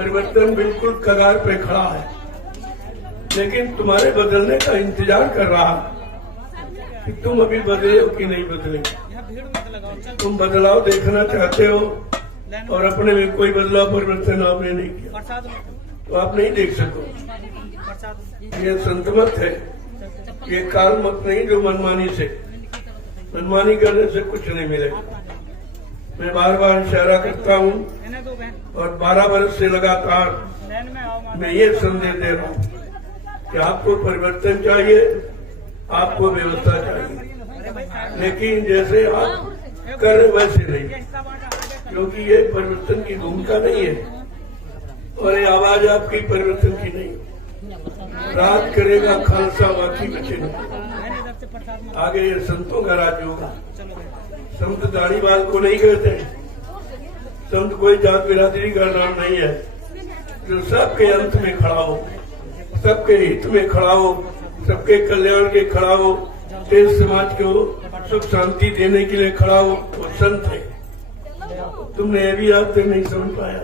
परिवर्तन बिल्कुल कगार पे खड़ा है, लेकिन तुम्हारे बदलने का इंतजार कर रहा कि तुम अभी बदले हो कि नहीं बदले। तुम बदलाव देखना चाहते हो और अपने में कोई बदलाव परिवर्तन आपने नहीं किया तो आप नहीं देख सको। ये संतमत है, ये काल मत नहीं जो मनमानी करने से कुछ नहीं मिलेगा। मैं बार बार इशारा करता हूँ और 12 वर्ष से लगातार मैं ये संदेश दे रहा हूँ कि आपको परिवर्तन चाहिए, आपको व्यवस्था चाहिए, लेकिन जैसे आप कर रहे वैसे नहीं, क्योंकि ये परिवर्तन की भूमिका नहीं है और ये आवाज आपकी परिवर्तन की नहीं। राज करेगा खालसा बाकी बचे नहीं। आगे ये संतों का राज होगा। संत दाढ़ी बाल को नहीं कहते, संत कोई जात बिरादरी का नाम नहीं है, जो सबके अंत में खड़ा हो, सबके हित में खड़ा हो, सबके कल्याण के खड़ा हो, देश समाज को सुख शांति देने के लिए खड़ा हो, वो संत है। तुमने ये भी आज तक नहीं समझ पाया।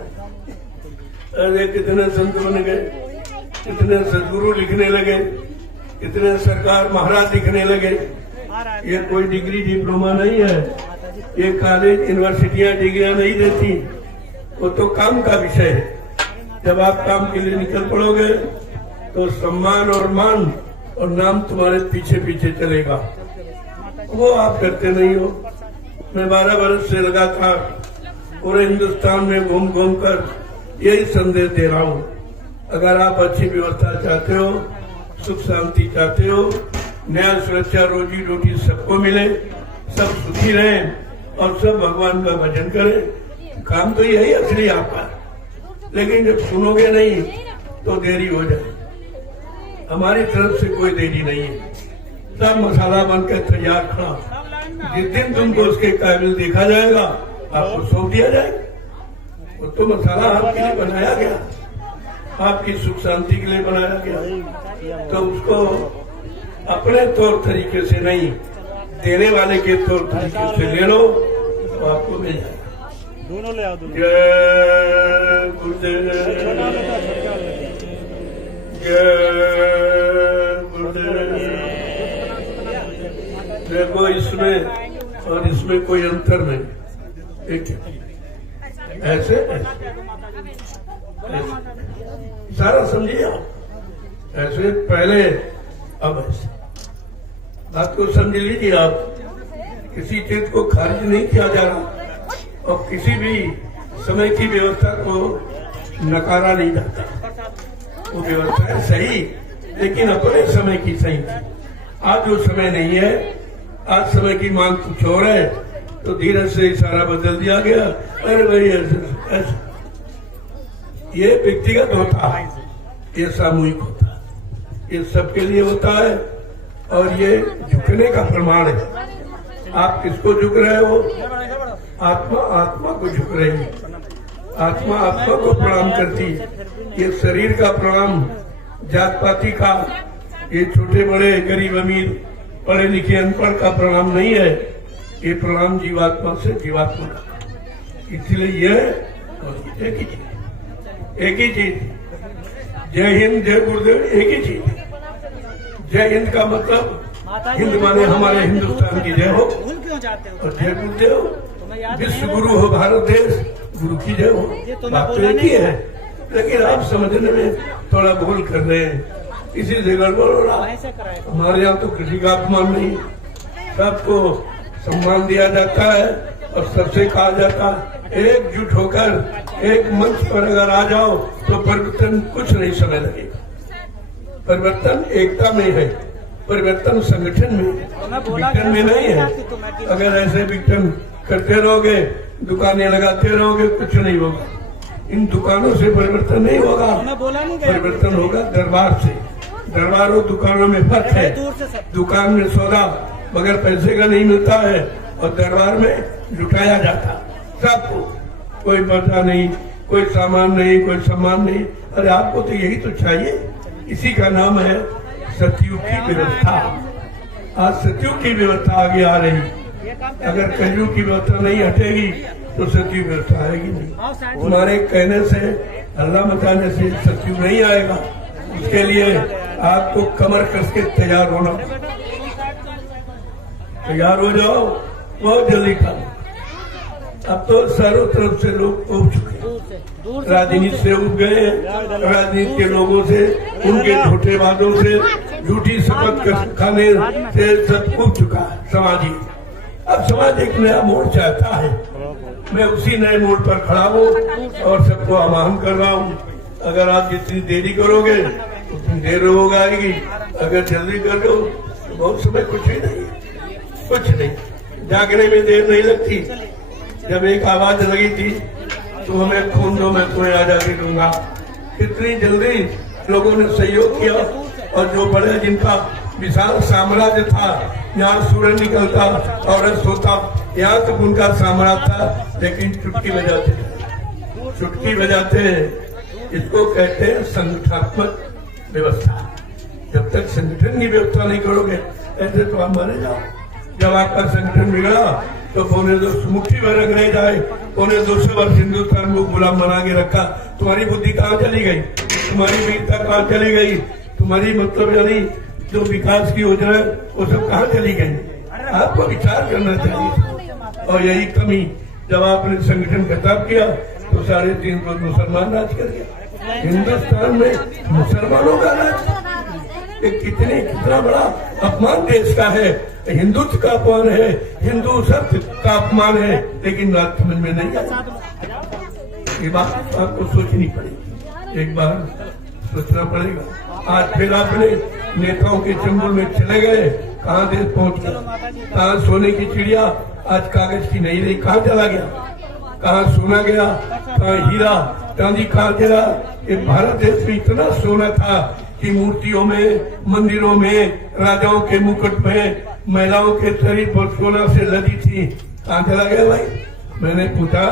अरे कितने संत बन गए, कितने सदगुरु लिखने लगे, कितने सरकार महाराज लिखने लगे। ये कोई डिग्री डिप्लोमा नहीं है, ये कॉलेज यूनिवर्सिटियां डिग्रियां नहीं देती, वो तो काम का विषय है। जब आप काम के लिए निकल पड़ोगे तो सम्मान और मान और नाम तुम्हारे पीछे पीछे चलेगा, वो आप करते नहीं हो। मैं 12 वर्ष से लगातार पूरे हिंदुस्तान में घूम घूम कर यही संदेश दे रहा हूँ। अगर आप अच्छी व्यवस्था चाहते हो, सुख शांति चाहते हो, न्याय सुरक्षा रोजी रोटी सबको मिले, सब सुखी रहें और सब भगवान का भजन करें, काम तो यही असली आपका। लेकिन जब सुनोगे नहीं तो देरी हो जाए। हमारी तरफ से कोई देरी नहीं है, सब मसाला बनकर तैयार खड़ा। जिस दिन तुमको उसके काबिल देखा जाएगा आपको सौंप दिया जाएगा। वो तो मसाला आपके लिए बनाया गया, आपकी सुख शांति के लिए बनाया गया, तो उसको अपने तौर तरीके से नहीं, देने वाले के तौर तरीके से ले लो तो आपको मिल जाएगा। दोनों ले आओ। जय गुरुदेव, जय गुरुदेव। देखो इसमें और इसमें कोई अंतर नहीं, एक ऐसे सारा समझिए आप। ऐसे पहले अब ऐसे बात को समझ लीजिए आप। किसी चीज को खारिज नहीं किया जा रहा और किसी भी समय की व्यवस्था को नकारा नहीं जाता। वो व्यवस्था है सही, लेकिन अपने समय की सही थी। आज जो समय नहीं है, आज समय की मांग कुछ और है, तो धीरे से इशारा बदल दिया गया। अरे भाई ऐसे ये व्यक्तिगत होता है, ये सामूहिक होता है, ये सबके लिए होता है और ये झुकने का प्रमाण है। आप किसको झुक रहे हो? आत्मा आत्मा को झुक रही है, आत्मा आत्मा को प्रणाम करती है। ये शरीर का प्रणाम जात पाती का, ये छोटे बड़े गरीब अमीर पढ़े लिखे अनपढ़ का प्रणाम नहीं है, ये प्रणाम जीवात्मा से जीवात्मा का। इसलिए ये एक ही चीज, एक ही चीज। जय हिंद, जय गुरुदेव एक ही चीज। जय हिंद का मतलब हिंद माने हमारे हिंदुस्तान की जय हो, और जय गुरुदेव विश्व गुरु हो भारत देश, गुरु की जय हो। बात तो एक ही है, लेकिन आप समझने में थोड़ा भूल कर रहे हैं, इसी से गड़बड़ हो रहा है। हमारे यहाँ तो किसी का अपमान नहीं, सबको सम्मान दिया जाता है और सबसे कहा जाता है एकजुट होकर एक मंच पर अगर आ जाओ तो परिवर्तन कुछ नहीं समय लगेगा। परिवर्तन एकता में है, परिवर्तन संगठन में, विघटन में नहीं है। अगर ऐसे विघटन करते रहोगे, दुकानें लगाते रहोगे, कुछ नहीं होगा। इन दुकानों से परिवर्तन नहीं होगा, परिवर्तन होगा दरबार से। दरबार और दुकानों में फर्क है। दुकान में सौदा बगैर पैसे का नहीं मिलता है और दरबार में लुटाया जाता सबको। कोई पता नहीं, कोई सामान नहीं, कोई सम्मान नहीं। अरे आपको तो यही तो चाहिए, इसी का नाम है सतयुग की व्यवस्था। आज सतयुग की व्यवस्था आगे आ रही, अगर कलयुग की व्यवस्था नहीं हटेगी तो सचिव व्यवस्था आएगी नहीं। तुम्हारे कहने से, हल्ला मचाने से सचिव नहीं आएगा। उसके लिए आपको कमर कस के तैयार होना, तैयार हो जाओ, बहुत जल्दी काम। अब तो चारों तरफ से लोग उब चुके, राजनीति से उब गए हैं, राजनीति के लोगों से, उनके झूठे वादों से, झूठी शपथ खाने से सब उब चुका है समाज ही। अब समाज एक नया मोड़ चाहता है। मैं उसी नए मोड़ पर खड़ा हूँ और सबको आह्वान कर रहा हूँ, अगर आप जितनी देरी करोगे उतनी देर होगा आएगी, अगर जल्दी कर दो तो बहुत समय कुछ ही नहीं, कुछ नहीं। जागने में देर नहीं लगती। जब एक आवाज लगी थी तो हमें खून दो, मैं तुम्हें आजादी दूंगा, कितनी जल्दी लोगों ने सहयोग किया। और जो बड़े जिनका विशाल साम्राज्य था, यहाँ सूरज निकलता और सोता, यहाँ तक उनका साम्राज्य था, लेकिन चुटकी बजाते, चुटकी बजाते। इसको कहते हैं संगठनात्मक व्यवस्था। जब तक संगठन की व्यवस्था नहीं करोगे ऐसे तो आप मारे जाओ। जब आपका संगठन बिगड़ा तो पौने 200 मुट्ठी भर रह जाए, पौने 200 वर्ष हिंदुस्तान को गुलाम बना के रखा। तुम्हारी बुद्धि कहाँ चली गई? तुम्हारी वीरता कहाँ चली गई? तुम्हारी मतलब यानी जो विकास की योजना है वो सब कहाँ चली गई? आपको विचार करना चाहिए। और यही कमी जब आपने संगठन खत्म किया तो 3.5 करोड़ मुसलमान राज कर गया हिंदुस्तान में। मुसलमानों का राज कितना बड़ा अपमान देश का है। हिंदुत्व का अपमान है, हिंदू शब्द का अपमान है, लेकिन बात समझ में नहीं आई। ये बात आपको सोचनी पड़ेगी, एक बार सोचना पड़ेगा। आज फिर अपने नेताओं के चंगुल में चले गए, कहाँ देश पहुंच गया? कहाँ सोने की चिड़िया आज कागज की नहीं रही, कहाँ चला गया? कहाँ सोना गया, कहाँ हीरा चांदी कहाँ गिरा? ये भारत देश में इतना सोना था कि मूर्तियों में, मंदिरों में, राजाओं के मुकुट में, महिलाओं के शरीर पर सोना से लदी थी। कहाँ चला गया भाई? मैंने पूछा,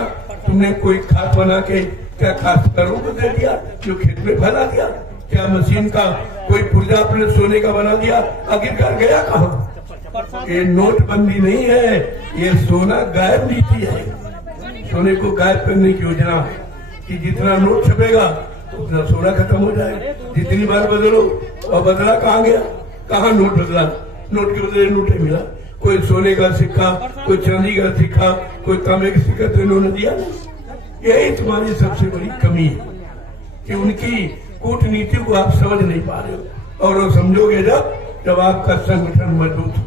तुमने कोई खाद बना के क्या काश्तकारों को दे दिया, जो खेत में फैला दिया? क्या मशीन का कोई पुर्जा अपने सोने का बना दिया? आखिरकार गया कहाँ? ये नोटबंदी नहीं है, ये सोना गायब नीति है। सोने को गायब करने की योजना है कि जितना नोट छपेगा उतना सोना खत्म हो जाएगा। जितनी बार बदलो, और बदला कहाँ गया? कहाँ नोट बदला? नोट के बदले नोटे मिला। कोई सोने का सिक्का, कोई चांदी का सिक्का, कोई तांबे का सिक्का तो इन्होंने दिया नहीं। यही तुम्हारी सबसे बड़ी कमी है कि उनकी कूटनीति को आप समझ नहीं पा रहे हो। और वो समझोगे जब आपका संगठन मजबूत हो।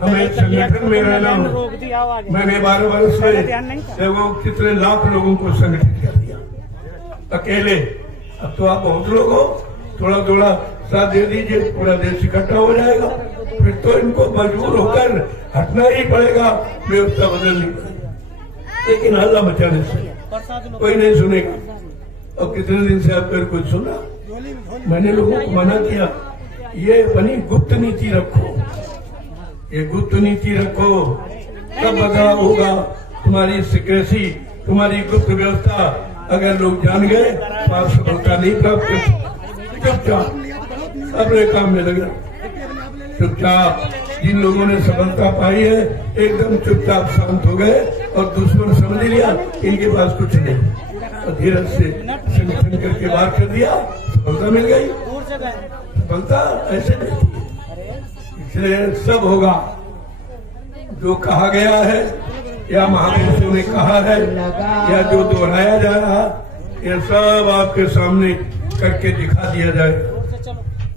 हमें संगठन में रहना हो। मैंने 12 वर्ष में लोगों, कितने लाख लोगों को संगठित कर दिया अकेले। अब तो आप बहुत लोग हो, थोड़ा थोड़ा साथ दे दीजिए, पूरा देश इकट्ठा हो जाएगा। फिर तो इनको मजबूर होकर हटना ही पड़ेगा, व्यवस्था बदलनी पड़ेगी। लेकिन हल्ला मचाने से कोई नहीं सुनेगा। और कितने दिन से आप कोई सुना? मैंने लोगों को मना किया, ये अपनी गुप्त नीति रखो, ये गुप्त नीति रखो, तब बदलाव होगा। तुम्हारी सिक्रेसी, तुम्हारी गुप्त व्यवस्था अगर लोग जान गए तो आप सफलता नहीं प्राप्त कर सकते। चुपचाप अपने काम में लगे, चुपचाप। जिन लोगों ने सफलता पाई है एकदम चुपचाप शांत हो गए और दुश्मन समझ लिया इनके पास कुछ नहीं, और धीरज से संगठन करके बाहर कर दिया, सफलता मिल गई। सफलता ऐसे नहीं, इसलिए सब होगा जो कहा गया है या महापुरुषों ने कहा है या जो दोहराया जा रहा, ये सब आपके सामने करके दिखा दिया जाए।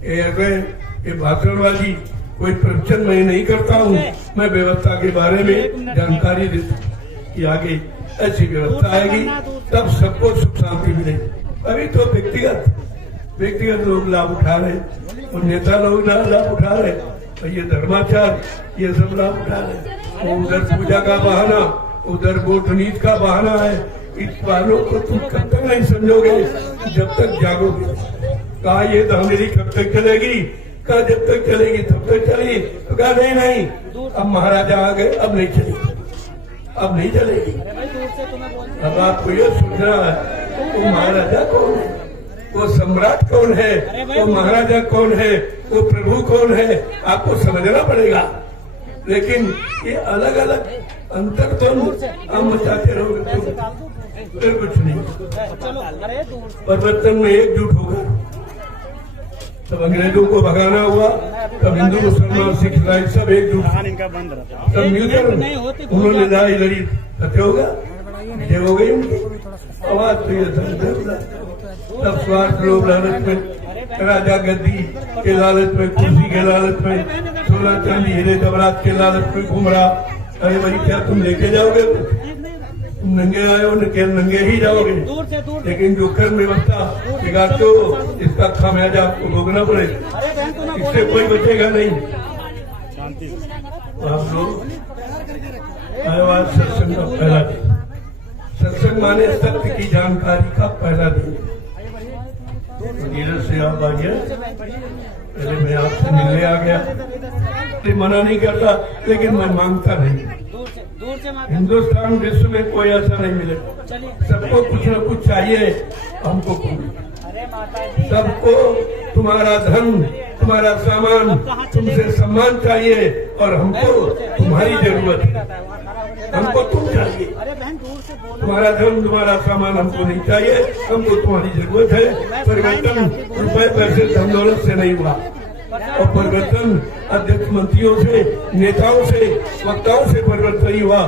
ये भाषणबाजी कोई प्रवचन मैं नहीं करता हूँ, मैं व्यवस्था के बारे में जानकारी देता हूँ कि आगे ऐसी व्यवस्था आएगी तब सबको सुख शांति मिलेगी। अभी तो व्यक्तिगत लोग लाभ उठा रहे और नेता लोग लाभ उठा रहे, तो ये धर्माचार ये सब लाभ उठा रहे। उधर पूजा का बहाना, उधर वोट नीति का बहाना है। इस बहानों को तुम कब तक नहीं समझोगे? जब तक जागोगे। कहा ये धांधली कब तक चलेगी? कहा जब तक चलेगी तब तक चलेगी। तो कहा नहीं, अब महाराजा आ गए, अब नहीं चलेगी, अब नहीं चलेगी। अब आपको ये सोचना है वो महाराजा कौन है, वो सम्राट कौन है, वो महाराजा कौन है, वो प्रभु कौन है, आपको समझना पड़ेगा। लेकिन ये अलग अलग अंतर तुम हम मचाते रहोगे फिर कुछ नहीं। परिवर्तन में एकजुट होगा। तब अंग्रेजों को भगाना हुआ, तब हिंदू मुसलमान सिख ईसाई सब एकजुट, सब मिलकर उन्होंने लड़ाई लड़ी, सत्य होगा, विजय हो गई उनकी। आवाज तो ये तब स्वार्थ लोभ लालच में, राजा गद्दी के लालच में, कुर्सी के लालच में, सोना चांदी हीरे जवाहरात के लालच में घूम रहा। अरे भाई क्या तुम लेके जाओगे? तुम नंगे आए हो, नंगे ही जाओगे। लेकिन जो कर्म व्यवस्था बिगाड़ते हो, इसका खामियाजा आपको भोगना पड़ेगा, इससे कोई बचेगा नहीं। आप लोग सत्संग का पहला दिन, सत्संग माने सत्य की जानकारी का पहला दिन। नीरज से आप आ गया, पहले मैं आपसे मिलने आ गया। मना नहीं करता, लेकिन मैं मांगता नहीं। हिंदुस्तान विश्व में कोई ऐसा नहीं मिलेगा, सबको कुछ न कुछ चाहिए। हमको सबको तुम्हारा धन, तुम्हारा सामान, तुमसे सम्मान चाहिए, और हमको तुम्हारी जरूरत है। हमको तुम चाहिए, तुम्हारा धन तुम्हारा सामान हमको नहीं चाहिए, हमको तुम्हारी जरूरत है। परिवर्तन रुपए पैसे धन दौलत से नहीं हुआ, और परिवर्तन अध्यक्ष मंत्रियों से, नेताओं से, वक्ताओं से परिवर्तन नहीं हुआ।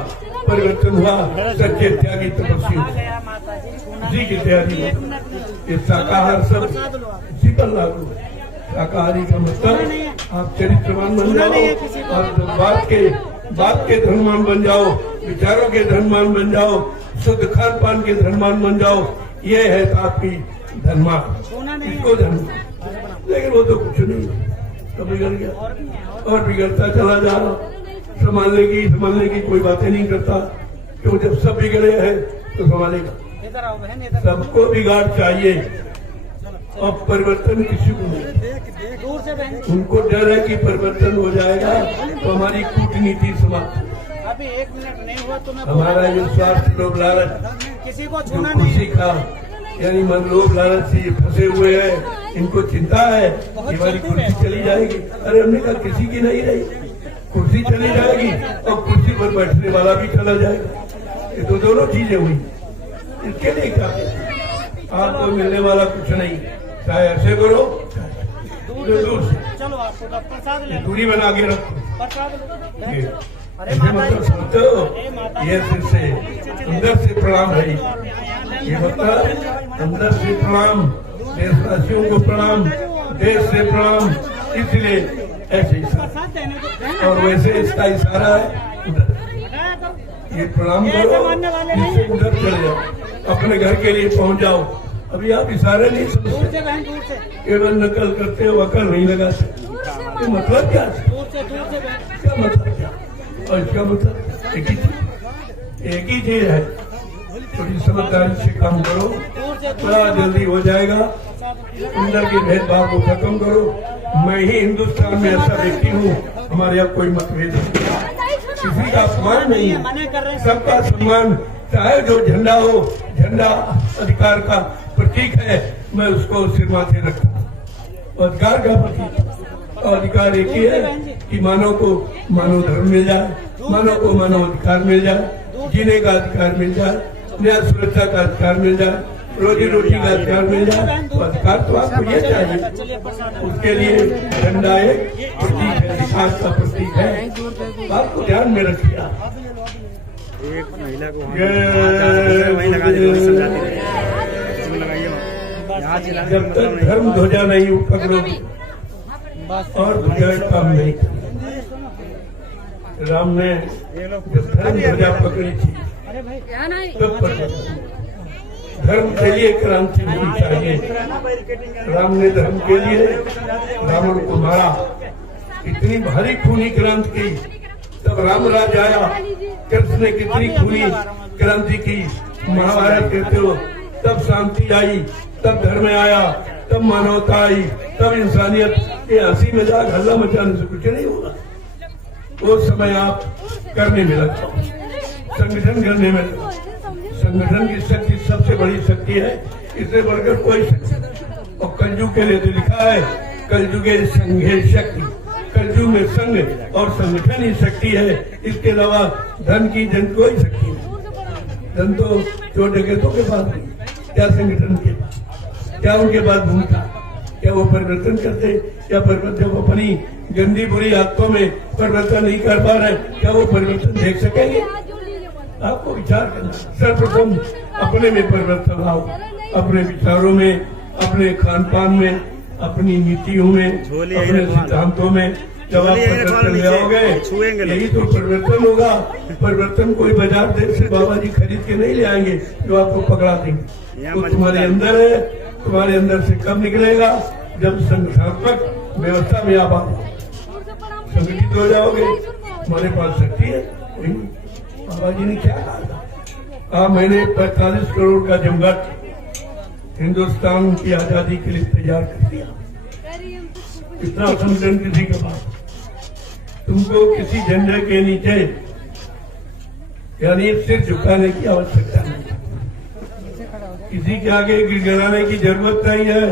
परिवर्तन हुआ सच्चे त्यागी तपस्वियों जी की तैयारी। ये शाकाहार सब इसी पर लागू है। शाकाहारी का मतलब आप चरित्रवान बन जाओ, और बात के धनवान बन जाओ, विचारों के धनवान बन जाओ, शुद्ध खान पान के धनवान बन जाओ। ये है आपकी धनवान, इसको धनवान। लेकिन वो तो कुछ नहीं, तो बिगड़ गया और बिगड़ता चला जा रहा। संभालने की कोई बातें नहीं करता, क्यों? जब सब बिगड़े हैं तो संभालेगा। सबको बिगाड़ चाहिए, और परिवर्तन किसी को नहीं। उनको डर है कि परिवर्तन हो जाएगा तो हमारी कूटनीति समाप्त। अभी 1 मिनट नहीं हुआ तो मैं हमारा ये स्वार्थ लोभ लालच किसी को छूना नहीं का, यानी मन लोभ लालच से फंसे हुए हैं। इनको चिंता है कि हमारी कुर्सी चली जाएगी। अरे हमने कहा किसी की नहीं रही, कुर्सी चली जाएगी और कुर्सी पर बैठने वाला भी चला जाएगा। ये तो दोनों चीजें हुई। इसके लिए क्या आपको मिलने वाला कुछ नहीं, चाहे ऐसे करो दूर से, चलो आपको प्रसाद ले, दूरी बना के रखो। अरे मतलब समझते हो, ये फिर से अंदर से प्रणाम है। ये मतलब अंदर से प्रणाम, देशवासियों को प्रणाम, देश से प्रणाम। इसलिए ऐसे इशारा, और वैसे इसका इशारा है उधर। ये प्रणाम करो, इससे उधर चले जाओ, अपने घर के लिए पहुंच जाओ। अभी आप इशारे नहीं समझते, केवल नकल करते हो, अकल नहीं लगाते। ये मतलब क्या है? क्या मतलब क्या? और इसका मतलब एक ही चीज है, थोड़ी समझदारी से काम करो, बड़ा जल्दी हो जाएगा। अंदर के भेदभाव को खत्म करो। मैं ही हिंदुस्तान में ऐसा व्यक्ति हूँ, हमारे यहाँ कोई मतभेद नहीं, किसी का अपमान नहीं है, सबका सम्मान। चाहे जो झंडा हो, झंडा अधिकार का प्रतीक है, मैं उसको सिर माथे रखता हूँ। अधिकार का प्रतीक, और अधिकार एक ही है कि मानव को मानव धर्म मिल जाए, मानव को मानव अधिकार मिल जाए, जीने का अधिकार मिल जाए, न्याय सुरक्षा का अधिकार मिल जाए, रोजी रोटी का अधिकार मिल जाए। तो अधिकार तो आपको ये चाहिए, उसके लिए झंडा एक प्रतीक है, अधिकार का प्रतीक है। आपको ध्यान में रखिए। एक महिला को जब तक धर्म ध्वजा नहीं पकड़ोगे और ध्वजा काम नहीं करेगी। राम ने जब धर्म ध्वजा पकड़ी थी तब धर्म के लिए क्रांति होनी चाहिए। राम ने धर्म के लिए रावण को मारा, इतनी भारी खूनी क्रांति की। तब राम राज आया, कृष्ण ने कितनी खूनी क्रांति की, महाभारत कहते हो। तब शांति आई, तब धर्म आया, तब मानवता आई, तब इंसानियत के हंसी मजाक हल्ला मचाने से कुछ नहीं होगा। वो समय आप करने में लगता, संगठन करने में लगता। संगठन की शक्ति सबसे बड़ी शक्ति है, इससे बढ़कर कोई शक्ति। और कलयुग के लिए तो लिखा है, कलयुगे संघे शक्ति, कलयुग में संघ और संगठन ही शक्ति है, इसके अलावा धन की जन कोई शक्ति नहीं। धन तो चोर डकैतों के पास नहीं, क्या संगठन के पास, क्या उनके पास भूमिका, क्या वो परिवर्तन करते, क्या परिवर्तन, जब अपनी गंदी बुरी आदतों में परिवर्तन नहीं कर पा रहे, क्या वो परिवर्तन देख सकेंगे? आपको विचार करना, सर्वप्रथम अपने में परिवर्तन लाओ, अपने विचारों में, अपने खान पान में, अपनी नीतियों में, अपने सिद्धांतों में। जब आप परिवर्तन ले आओगे, यही तो परिवर्तन होगा। परिवर्तन कोई बाजार देश से बाबा जी खरीद के नहीं ले आएंगे जो आपको पकड़ा देंगे। तो तुम्हारे अंदर है, तुम्हारे अंदर से कब निकलेगा? जब संगठनात्मक व्यवस्था में आप संगठित हो जाओगे, हमारे पास शक्ति है। वही बाबा जी ने क्या कहा था, मैंने 45 करोड़ का जमघट हिंदुस्तान की आजादी के लिए तैयार कर दिया। इतना संगठन किसी के पास, तुमको किसी झंडे के नीचे यानी सिर झुकाने की आवश्यकता नहीं, किसी के आगे गिड़गिड़ाने की जरूरत नहीं है।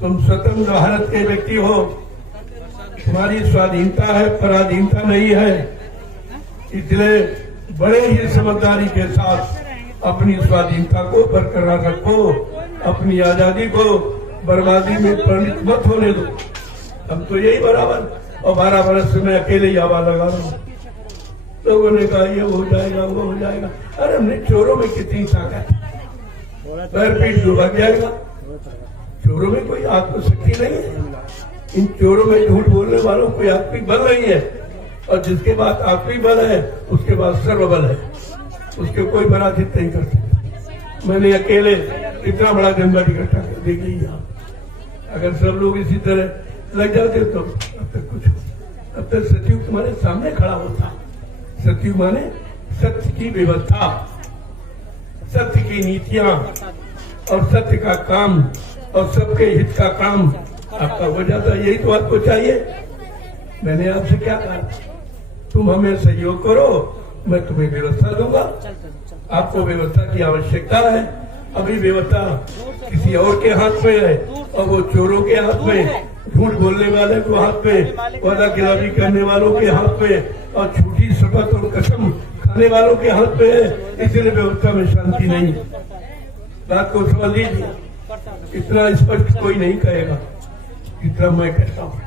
तुम स्वतंत्र भारत के व्यक्ति हो, तुम्हारी स्वाधीनता है, पराधीनता नहीं है। इसलिए बड़े ही समझदारी के साथ अपनी स्वाधीनता को बरकरार रखो, अपनी आजादी को बर्बादी में परिणत मत होने दो। हम तो यही बराबर, और 12 वर्ष से मैं अकेले ही हवा लगा रहा हूँ। लोगों ने कहा ये हो जाएगा, वो हो जाएगा। अरे हमने चोरों में कितनी ताकत, पैर पीठ डूबा जाएगा। चोरों में कोई आत्मशक्ति नहीं है, इन चोरों में झूठ बोलने वालों कोई आत्मिक बल नहीं है, और जिसके पास आत्मिक बल है उसके पास सर्वबल है, उसके कोई पराजित नहीं कर सकता। मैंने अकेले इतना बड़ा जमघट इकट्ठा कर देख लिया। अगर सब लोग इसी तरह लग जाते तो अब तक सतयुग तुम्हारे सामने खड़ा होता। सतयुग माने सत्य की व्यवस्था, सत्य की नीतियां और सत्य का काम और सबके हित का काम आपका हो जाता। यही तो आपको चाहिए। मैंने आपसे क्या कहा, तुम हमें सहयोग करो, मैं तुम्हें व्यवस्था दूंगा। आपको व्यवस्था की आवश्यकता है। अभी व्यवस्था किसी और के हाथ में है, और वो चोरों के हाथ में, झूठ बोलने वाले के हाथ में, वादा खिलाफी करने वालों के हाथ में, और झूठी शपथ और कसम खाने वालों के हाथ में है। इसलिए व्यवस्था में शांति नहीं। बात को समझ लीजिए, इतना स्पष्ट कोई नहीं कहेगा जितना मैं कहता हूँ।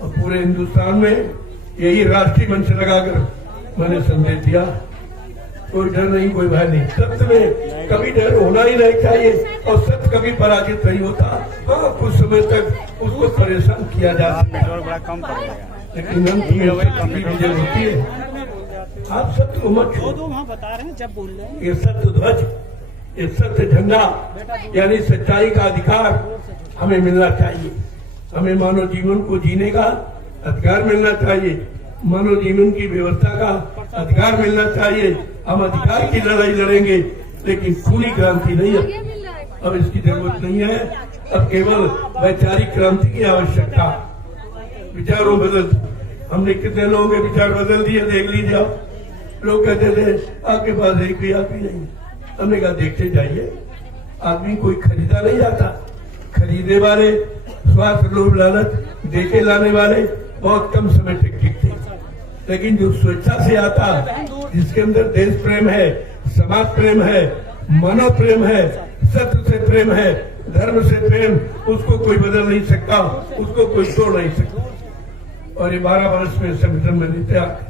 और पूरे हिंदुस्तान में यही राष्ट्रीय मंच लगाकर मैंने संदेश दिया, कोई डर नहीं, कोई भय नहीं। सत्य में कभी डर होना ही नहीं चाहिए, और सत्य कभी पराजित नहीं होता। हाँ, कुछ समय तक उसको परेशान किया जा सकता है, लेकिन अंत में विजय होती है। आप सत्य को मत छोड़ो। बता रहे हैं जब बोल रहे हैं, ये सत्य ध्वज, ये सत्य झंडा यानी सच्चाई का अधिकार हमें मिलना चाहिए। हमें मानव जीवन को जीने का अधिकार मिलना चाहिए, मानव जीवन की व्यवस्था का अधिकार मिलना चाहिए। हम अधिकार की लड़ाई लड़ेंगे, लेकिन खूनी क्रांति नहीं है। अब इसकी जरूरत नहीं है। अब केवल वैचारिक क्रांति की आवश्यकता। विचारों बदल, हमने कितने लोगों के विचार बदल दिए, देख लीजिए आप। लोग कहते थे आपके पास एक भी आदमी नहीं। हमने कहा देखते जाइए, आदमी कोई खरीदा नहीं जाता। खरीदे वाले, स्वार्थ लोभ लालच देके लाने वाले बहुत कम समय तक टिकते, लेकिन जो स्वेच्छा से आता, जिसके अंदर देश प्रेम है, समाज प्रेम है, मानव प्रेम है, सत्य से प्रेम है, धर्म से प्रेम, उसको कोई बदल नहीं सकता, उसको कोई तोड़ नहीं सकता। और ये 12 वर्ष में संगठन में तैयार।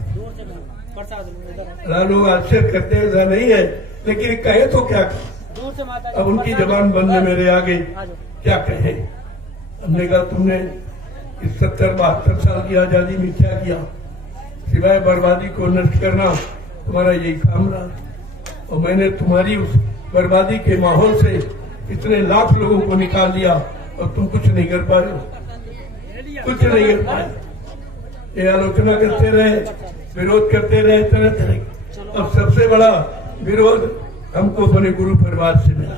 लोग आश्चर्य करते हैं, ऐसा नहीं है, लेकिन कहे तो क्या कहे। अब उनकी जबान बंद है मेरे आगे, क्या कहे। हमने कहा तुमने इस 70-72 साल की आजादी में क्या किया, सिवाय बर्बादी को नष्ट करना, तुम्हारा यही काम रहा। और मैंने तुम्हारी उस बर्बादी के माहौल से इतने लाख लोगों को निकाल दिया, और तुम कुछ नहीं कर पा रहे हो, कुछ नहीं कर पाए। ये आलोचना करते रहे, विरोध करते रहे तरह तरह। अब सबसे बड़ा विरोध हमको अपने गुरु परिवार से मिला।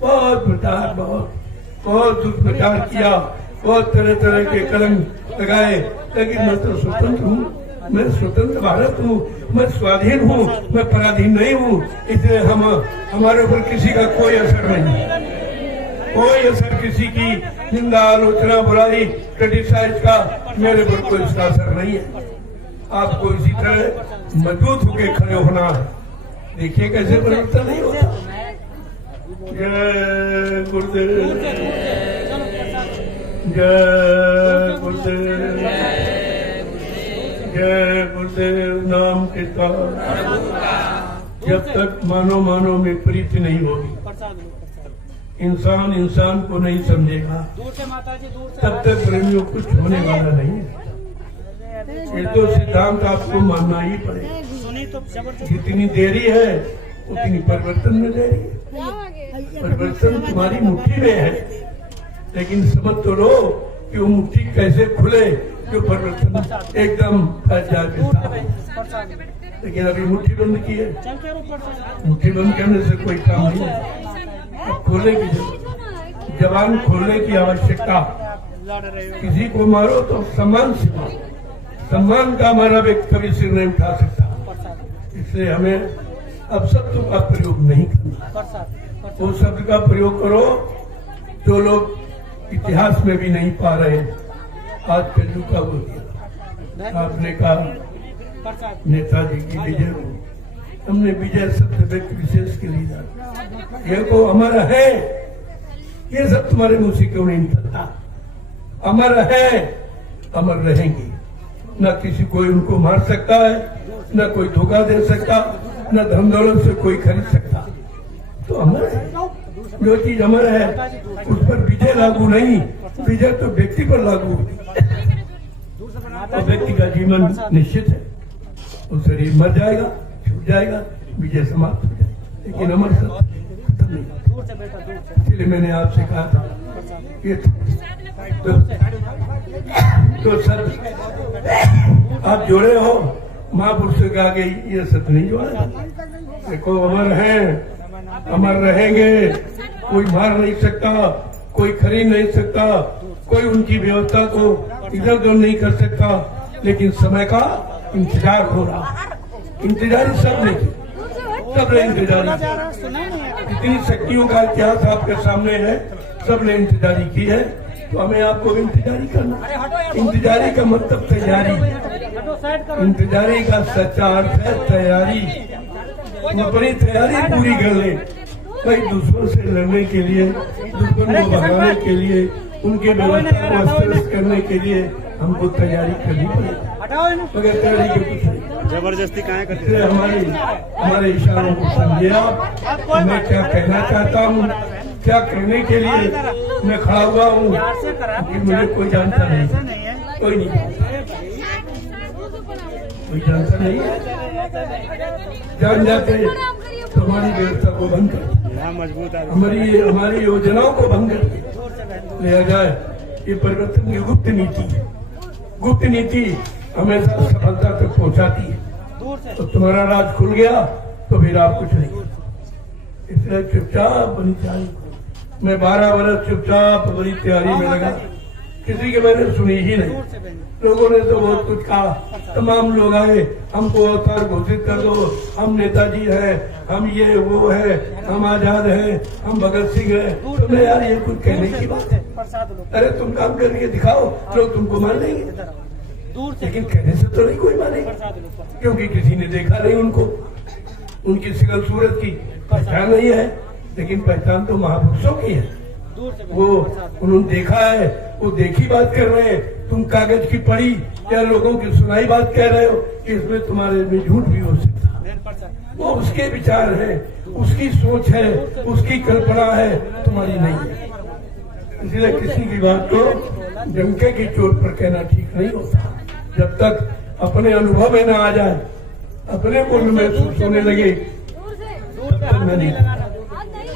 बहुत प्रचार, बहुत दुष्प्रचार किया, बहुत तरह तरह के कलंक लगाए, लेकिन मैं तो स्वतंत्र हूँ, मैं स्वतंत्र भारत हूँ, मैं स्वाधीन हूँ, मैं पराधीन नहीं हूँ। इसलिए हमारे ऊपर किसी का कोई असर नहीं। कोई असर किसी की निंदा आलोचना बुराई क्रिटिसाइज का मेरे पर कोई इसका असर नहीं है। आपको इसी तरह मजबूत होकर खड़े होना है। देखिए कैसे परिवर्तन नहीं होता। जय गुरुदेव, जय गुरुदेव, जय गुरुदेव। नाम के जब तक मानो में प्रीति नहीं होगी, इंसान इंसान को नहीं समझेगा, दूर से माता जी, दूर से तब तक प्रेमियों कुछ होने वाला नहीं है। ये तो सिद्धांत आपको मानना ही पड़ेगा। सुनी तो जबरदस्त। जितनी देरी है उतनी परिवर्तन में देरी है। परिवर्तन तुम्हारी मुट्ठी में है, लेकिन समझ तो लो कि वो मुट्ठी कैसे खुले जो परिवर्तन एकदम फैल जाए। लेकिन अभी मुट्ठी बंद की है। चलते रहो ऊपर से। मुट्ठी बंद करने से कोई काम नहीं है। अब खोलने की जरूरत, जबान खोलने की आवश्यकता। लड़ रहे हो। किसी को मारो तो सम्मान से मारो। सम्मान का हमारा व्यक्ति कभी सिर नहीं उठा सकता। इसलिए हमें अब शब्द का प्रयोग नहीं करना। वो शब्द का प्रयोग करो जो लोग इतिहास में भी नहीं पा रहे। आज कलयुग का वो दिया। आपने कहा नेताजी की विजय को, हमने विजय शब्द व्यक्ति विशेष के लिए जाना। ये को अमर है, ये सब तुम्हारे मुंह से क्यों नहीं निकलता? अमर है, अमर रहेंगे। न किसी कोई उनको मार सकता है, न कोई धोखा दे सकता, न धन दौलत से कोई खरीद सकता। तो अमर है। जो चीज अमर है उस पर विजय लागू नहीं, विजय तो व्यक्ति पर लागू होती। तो व्यक्ति का जीवन निश्चित है। वो शरीर मर जाएगा, छूट जाएगा, विजय समाप्त हो जाएगा, लेकिन अमर सत्य खत्म नहीं। इसलिए मैंने आपसे कहा था ये तो सत्य आप जोड़े हो। महापुरुषों के आगे ये सत्य नहीं जोड़ा। देखो अमर है, अमर रहेंगे। कोई मार नहीं सकता, कोई खरीद नहीं सकता, कोई उनकी व्यवस्था को इधर उधर नहीं कर सकता। लेकिन समय का इंतजार हो रहा। इंतजारी सब ने की, सब ने इंतजारी की। इतनी शक्तियों का इतिहास आपके सामने है, सब ने इंतजारी की है। तो हमें आपको इंतजारी करना। इंतजारी का मतलब तैयारी। इंतजारी का सच्चा अर्थ है तैयारी। अपनी तैयारी पूरी कर ले। कई दुश्मन से लड़ने के लिए, दुश्मन को भगाने के लिए, उनके व्यवस्था को अस्त करने के लिए हमको तैयारी करनी पड़ेगी। बगैर तैयारी के कुछ नहीं। जबरदस्ती कहाँ करते? हमारे इशारों को समझे आप। मैं क्या कहना चाहता हूँ, क्या करने के लिए मैं खड़ा हुआ हूँ, कि मुझे कोई जानता नहीं। कोई नहीं, कोई जानता नहीं। जान जाते तो हमारी व्यवस्था को भंग कर, मजबूत हमारी योजनाओं को भंग कर लिया जाए। ये परिवर्तन की गुप्त नीति है। गुप्त नीति हमेशा सफलता तक पहुंचाती है। तो तुम्हारा राज खुल गया तो फिर आप कुछ नहीं। इसलिए चुपचाप बनी तैयारी। मैं 12 वर्ष चुपचाप बड़ी तैयारी में लगा। किसी की मैंने सुनी ही नहीं। लोगों ने तो बहुत कुछ कहा। तमाम लोग आए, हमको अवतार घोषित कर दो, हम नेताजी हैं, हम ये वो है, हम आजाद हैं, हम भगत सिंह हैं। तो मैं यार ये कुछ कहने की बात है। अरे तुम काम करके दिखाओ, लोग तुमको मान लेंगे। लेकिन कहने से तो नहीं कोई मानेगा, क्योंकि किसी ने देखा नहीं उनको। उनकी शिकल सूरत की पहचान नहीं है, लेकिन पहचान तो महापुरुषों की है। वो उन्होंने देखा है, वो देखी बात कर रहे हैं। तुम कागज की पढ़ी या लोगों की सुनाई बात कह रहे हो कि इसमें तुम्हारे में झूठ भी हो सकता। वो उसके विचार है, उसकी सोच है, उसकी कल्पना है, तुम्हारी नहीं है। इसलिए किसी की बात को डंके की चोट पर कहना ठीक नहीं होता। जब तक अपने अनुभव में न आ जाए, अपने मन में महसूस होने लगे, तब तक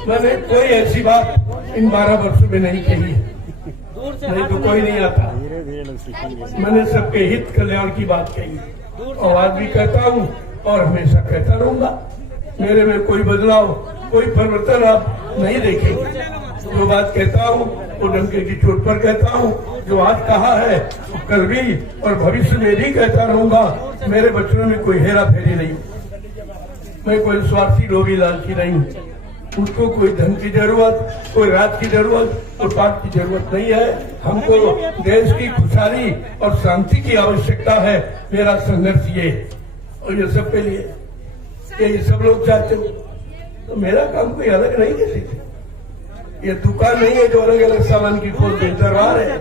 मैंने कोई ऐसी बात इन 12 वर्षों में नहीं कही है। नहीं तो कोई नहीं आता। मैंने सबके हित कल्याण की बात कही है, और आज भी कहता हूँ और हमेशा कहता रहूंगा। मेरे में कोई बदलाव, कोई परिवर्तन आप नहीं देखेंगे। जो बात कहता हूँ वो डंके की चोट पर कहता हूँ। जो आज कहा है वो कल भी और भविष्य में भी कहता रहूंगा। मेरे बच्चों में कोई हेरा फेरी नहीं। मैं कोई स्वार्थी लोभी लालची नहीं हूँ। उसको कोई धन की जरूरत, कोई राज की जरूरत, कोई पाठ की जरूरत नहीं है। हमको देश की खुशहाली और शांति की आवश्यकता है। मेरा संघर्ष ये और ये सबके लिए, ये सब लोग चाहते हो। तो मेरा काम कोई अलग नहीं किसी से। ये दुकान नहीं है जो अलग अलग सामान की खोलते, दरबार है।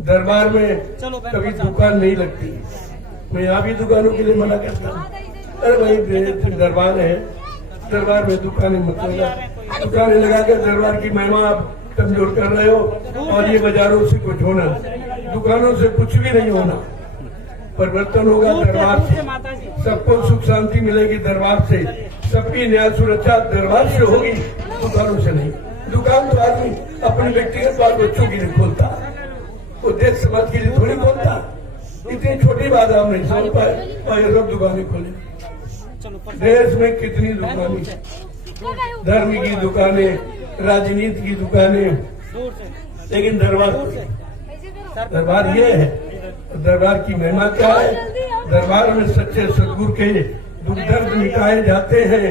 दरबार में कभी दुकान नहीं लगती। मैं यहाँ भी दुकानों के लिए मना करता हूँ। अरे भाई दरबार है, दरबार में दुकानें मत लगा। दुकानें लगाकर दरबार की महिमा आप कमजोर कर रहे हो। और ये बाजारों से कुछ होना, दुकानों से कुछ भी नहीं होना। परिवर्तन होगा दरबार से, सबको सुख शांति मिलेगी दरबार से, सबकी न्याय सुरक्षा दरबार से होगी, दुकानों से नहीं। दुकान तो आदमी अपने व्यक्तिगत बाल बच्चों के लिए खोलता, वो देश समाज के लिए थोड़ी खोलता। इतनी छोटी बात आप नहीं समझ पाए और ये सब दुकानें खोले। देश में कितनी दुकानें, धर्म की दुकानें, राजनीति की दुकानें, लेकिन दरबार ये है। दरबार की महिमा क्या है? दरबार में सच्चे सदगुरु के दुख दर्द मिटाए जाते हैं।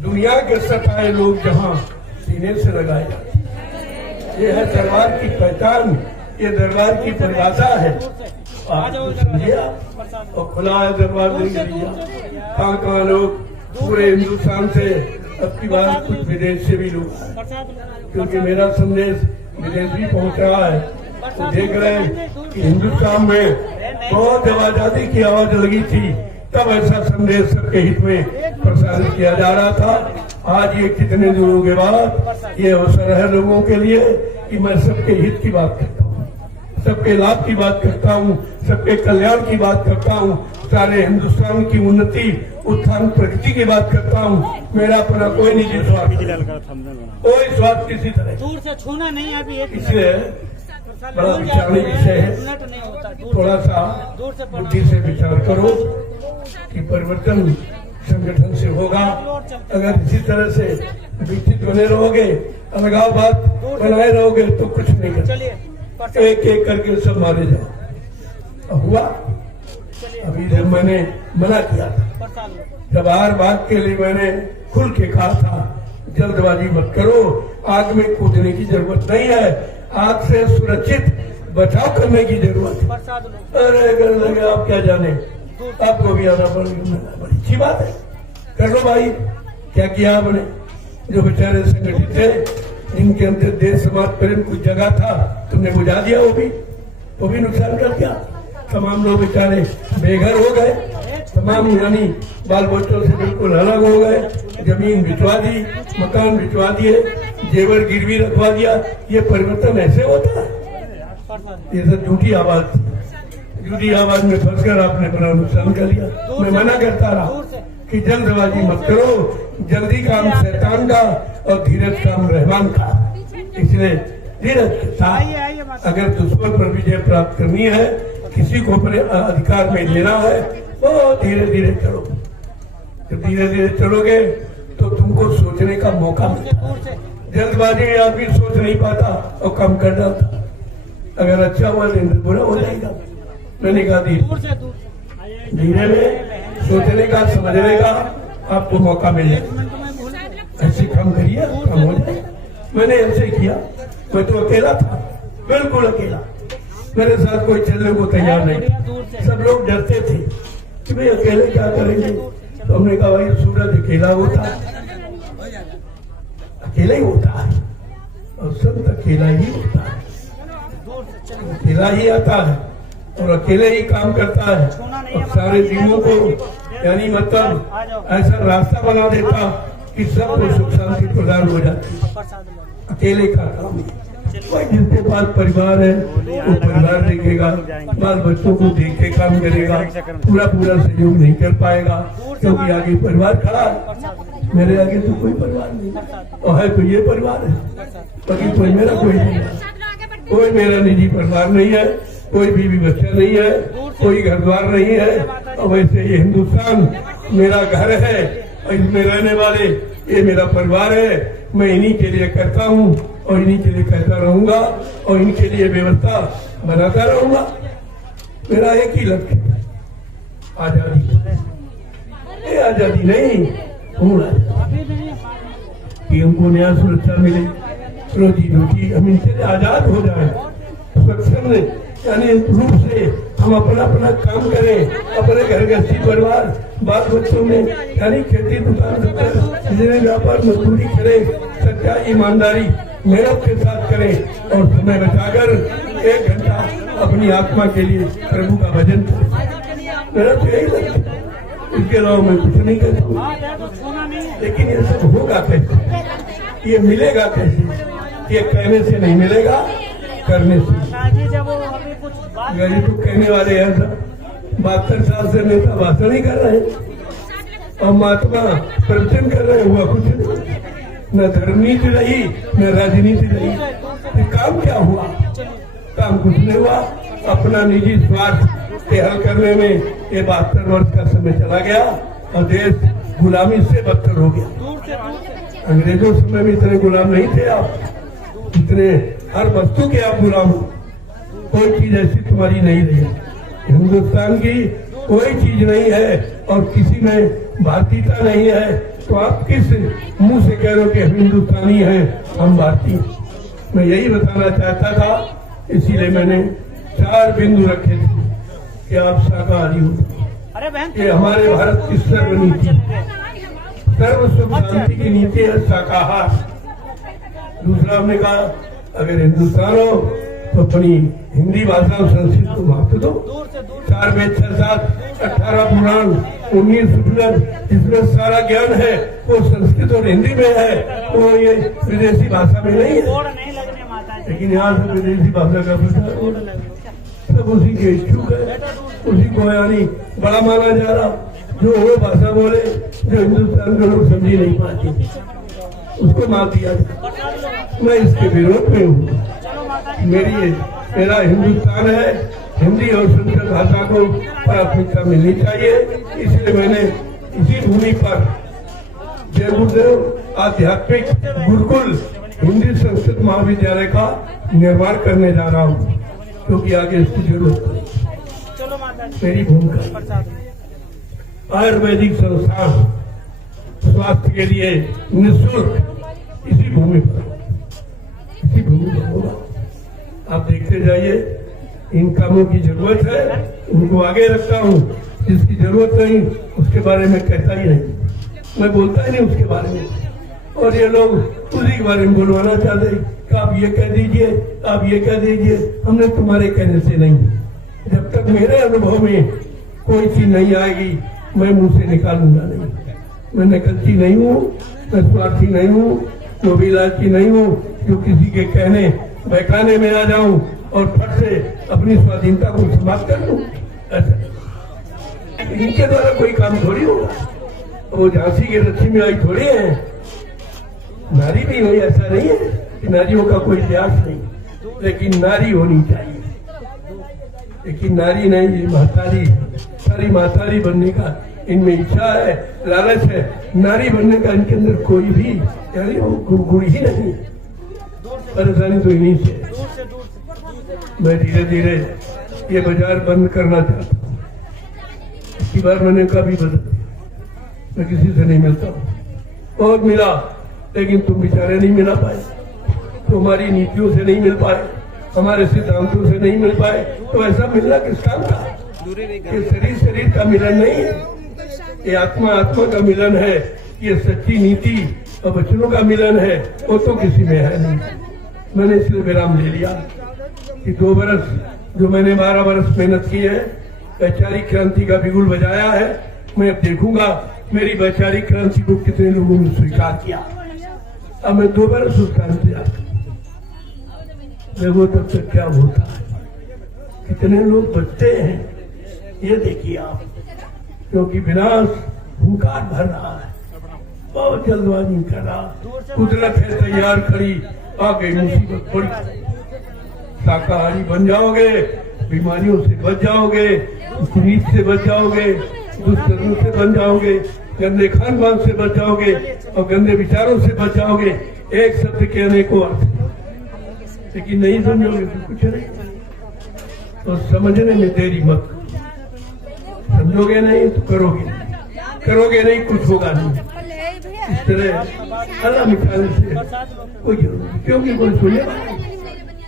दुनिया के सताए लोग जहाँ सीने से लगाए जाते हैं। ये है दरबार की पहचान, ये दरबार की परिभाषा है। आप समझिए, और खुला है दरबार देख लीजिए। कहाँ लोग पूरे हिंदुस्तान से, अब की बार कुछ विदेश से भी लोग, क्योंकि मेरा संदेश विदेश भी पहुंच रहा है। तो देख रहे हैं कि हिंदुस्तान में बहुत जब आजादी की आवाज लगी थी, तब ऐसा संदेश सबके हित में प्रसारित किया जा रहा था। आज ये कितने दिनों के बाद ये अवसर है लोगों के लिए कि मैं सबके हित की बात करता हूँ, सबके लाभ की बात करता हूँ, सबके कल्याण की बात करता हूँ, सारे हिंदुस्तान की उन्नति, उत्थान, प्रगति की बात करता हूँ। मेरा अपना कोई निजी स्वार्थ, कोई स्वार्थ किसी तरह दूर से छूना नहीं। अभी इसलिए बड़ा विचारणी विषय है। थोड़ा सा बुद्धि से विचार करो कि परिवर्तन संगठन से होगा। अगर इसी तरह से विकसित बने रहोगे, अलगाववाद बनाए रहोगे तो कुछ नहीं कर। एक एक करके सब मारे जाओ। हुआ अभी जब मैंने मना किया था, जब हर बात के लिए मैंने खुल के कहा था जल्दबाजी मत करो, आग में कूदने की जरूरत नहीं है, आग से सुरक्षित बचाव करने की जरूरत है। अरे अगर लगे आप क्या जाने, आपको भी आना पड़ेगा, बड़ी अच्छी बात है, कर लो भाई। क्या किया आपने? जो बेचारे संगठित थे, जिनके अंदर देश समाज प्रेम कुछ जगह था, तुमने बुझा दिया। वो भी नुकसान कर दिया। तमाम लोग बेचारे बेघर हो गए, तमाम यानी बाल बच्चों से बिल्कुल अलग हो गए। जमीन बिचवा दी, मकान बिचवा दिए, जेवर गिरवी रखवा दिया। ये परिवर्तन ऐसे होता है? ये सब झूठी आवाज में फंसकर आपने बड़ा नुकसान कर लिया। मैं मना करता रहा कि जल्दबाजी मत करो, जल्दी काम शैतान का और धीरज काम रहमान का। इसलिए धीरज के साथ अगर दुश्मन पर विजय प्राप्त करनी है, किसी को अपने अधिकार में लेना है, बहुत धीरे धीरे चलो। जब धीरे धीरे चलोगे तो तुमको सोचने का मौका मिलता है। जल्दबाजी में आदमी सोच नहीं पाता और कम कर डालता। अगर अच्छा हुआ तो बुरा हो जाएगा। मैंने कहा धीरे में सोचने का, समझने का आपको मौका मिल जाएगा। ऐसे काम करिए, काम हो जाए। मैंने ऐसे किया। मैं तो अकेला था, बिल्कुल अकेला, मेरे साथ कोई चलने को तैयार नहीं। सब लोग डरते थे कि भाई अकेले क्या करेंगे। तो हमने कहा भाई सूरज अकेला होता है, अकेला ही होता है, और संत अकेला ही होता है, अकेला ही आता है और अकेले ही काम करता है। और सारे जीवों को यानी मतलब ऐसा रास्ता बना देता कि सबको सुख शांति प्रदान हो जाती। अकेले का काम है। कोई जिसके पास परिवार है वो परिवार देखेगा, बाल बच्चों को देख के काम करेगा। पूरा सहयोग नहीं कर पाएगा क्योंकि आगे परिवार खड़ा है। मेरे आगे तो कोई परिवार नहीं, और है तो ये परिवार है, बाकी कोई मेरा कोई नहीं है। कोई मेरा निजी परिवार नहीं है, कोई बीवी बच्चा नहीं है, कोई घर द्वार नहीं है। और वैसे ये हिंदुस्तान मेरा घर है और इसमें रहने वाले ये मेरा परिवार है। मैं इन्हीं के लिए करता हूँ और इन्हीं के लिए कहता रहूंगा और इनके लिए व्यवस्था बनाता रहूंगा। मेरा एक ही लक्ष्य है, आजादी। ये आजादी नहीं, पूर्ण ताकि हमको न्याय सुरक्षा मिले, रोजी रोटी हम इनसे आजाद हो जाए, स्वच्छंद यानी रूप से हम अपना अपना काम करें, अपने घर गृहस्थी परिवार बाल बच्चों में यानी खेती दुकान बिजनेस व्यापार मजदूरी करें, सच्चाई ईमानदारी मेहनत के साथ करें और समय बचाकर 1 घंटा अपनी आत्मा के लिए प्रभु का भजन करें। मेरा तो यही लगता है, इसके अलावा मैं कुछ नहीं कर सकूँ। लेकिन ये सब होगा कैसे, ये मिलेगा कैसे? ये कहने से नहीं मिलेगा, करने से। अगर ये तो कहने वाले हैं सर, 72 साल से नेता भाषण ही कर रहे हैं और महात्मा प्रवचन कर रहे, हुआ कुछ नहीं, न धर्मनीति रही न राजनीति रही, तो काम क्या हुआ? काम कुछ नहीं हुआ। अपना निजी स्वार्थ के हल करने में ये 72 वर्ष का समय चला गया और देश गुलामी से बदतर हो गया। अंग्रेजों समय में इतने गुलाम नहीं थे आप, इतने हर वस्तु के आप गुलाम हो, कोई चीज ऐसी तुम्हारी नहीं रही। हिंदुस्तान की कोई चीज नहीं है और किसी में भारतीयता नहीं है, तो आप किस मुंह से कह रहे हो कि हम हिंदुस्तानी हैं, हम भारतीय? मैं यही बताना चाहता था, इसीलिए मैंने 4 बिंदु रखे थे कि आप शाकाहारी हो। ये हमारे भारत की सर्व नीति, सर्व सुख शांति की नीति है शाकाहार। दूसरा हमने कहा अगर हिंदुस्तान हो तो अपनी हिंदी भाषा और संस्कृत को महत्व दो। 4 वेद 6 शास्त्र 18 पुराण 19 उपनिषद, इसमें सारा ज्ञान है, वो संस्कृत और हिंदी में है, वो ये विदेशी भाषा में नहीं है। लेकिन यहाँ से विदेशी भाषा का प्रचार सब उसी के इच्छुक है, उसी को यानी बड़ा माना जा रहा, जो वो भाषा बोले जो हिंदुस्तान के लोग समझ नहीं पाते, उसको मार दिया जाए। मैं इसके विरोध में हूँ। मेरा हिंदुस्तान है, हिंदी और संस्कृत भाषा को प्राथमिकता मिलनी चाहिए। इसलिए मैंने इसी भूमि पर जय गुरुदेव आध्यात्मिक गुरुकुल हिंदी संस्कृत महाविद्यालय का निर्माण करने जा रहा हूँ, क्योंकि आगे इसकी जरूरत है। मेरी भूमिका आयुर्वेदिक संस्थान स्वास्थ्य के लिए निःशुल्क इसी भूमि पर होगा। आप देखते जाइए, इन कामों की जरूरत है, उनको आगे रखता हूँ। जिसकी जरूरत नहीं उसके बारे में कहता ही नहीं, मैं बोलता ही नहीं उसके बारे में। और ये लोग उसी के बारे में बोलवाना चाहते कि आप ये कह दीजिए, आप ये कह दीजिए। हमने तुम्हारे कहने से नहीं, जब तक मेरे अनुभव में कोई चीज नहीं आएगी मैं मुंह से निकालूंगा नहीं। मैं नकलची नहीं हूँ, मैं स्वार्थी नहीं हूँ, लोभी नहीं हूँ जो किसी के कहने बहकाने में आ जाऊं और फट से अपनी स्वाधीनता को समाप्त कर दूं। इनके द्वारा कोई काम थोड़ी होगा। वो झांसी की रस्सी में आई थोड़ी है, नारी भी हुई, ऐसा नहीं है कि नारियों का कोई इतिहास नहीं, लेकिन नारी होनी चाहिए। लेकिन नारी नहीं, ये महतारी, सारी महतारी बनने का इनमें इच्छा है, लालच है। नारी बनने का इनके अंदर कोई भी यानी गुण ही नहीं। परेशानी तो इन्हीं से। मैं धीरे धीरे ये बाजार बंद करना चाहता हूँ। इसकी बार मैंने कभी बदल दिया, मैं किसी से नहीं मिलता हूँ, बहुत मिला लेकिन तुम बेचारे नहीं मिला पाए, तुम्हारी नीतियों से नहीं मिल पाए, हमारे सिद्धांतों से नहीं मिल पाए। तो ऐसा मिलना किस काम का? ये शरीर शरीर का मिलन नहीं है, ये आत्मा आत्मा का मिलन है, ये सच्ची नीति और वचनों का मिलन है, वो तो किसी में है नहीं। मैंने इसलिए विराम ले लिया कि 2 वर्ष जो मैंने 12 वर्ष मेहनत की है, वैचारिक क्रांति का बिगुल बजाया है। मैं अब देखूंगा मेरी वैचारिक क्रांति को कितने लोगों ने स्वीकार किया। अब मैं 2 वर्ष उसका इंतजार देखो तब तक क्या होता है, कितने लोग बचते हैं ये देखिए आप, क्योंकि विनाश हुंकार भर रहा है, बहुत जल्दबाजी कर रहा, कुदरत है तैयार खड़ी, आ गई मुसीबत बड़ी। शाकाहारी बन जाओगे, बीमारियों से बच जाओगे, नीच से बच जाओगे, दुष्कर्मों से बच जाओगे, गंदे खान पान से बच जाओगे और गंदे विचारों से बच जाओगे। एक शब्द कहने को अर्थ, लेकिन नहीं समझोगे तो कुछ नहीं। तो समझने में देरी मत, समझोगे नहीं तो करोगे नहीं, करोगे नहीं कुछ होगा नहीं। इस तरह अल्लाह मिटाने से कोई जरूरत नहीं, क्योंकि कोई सुनेगा नहीं।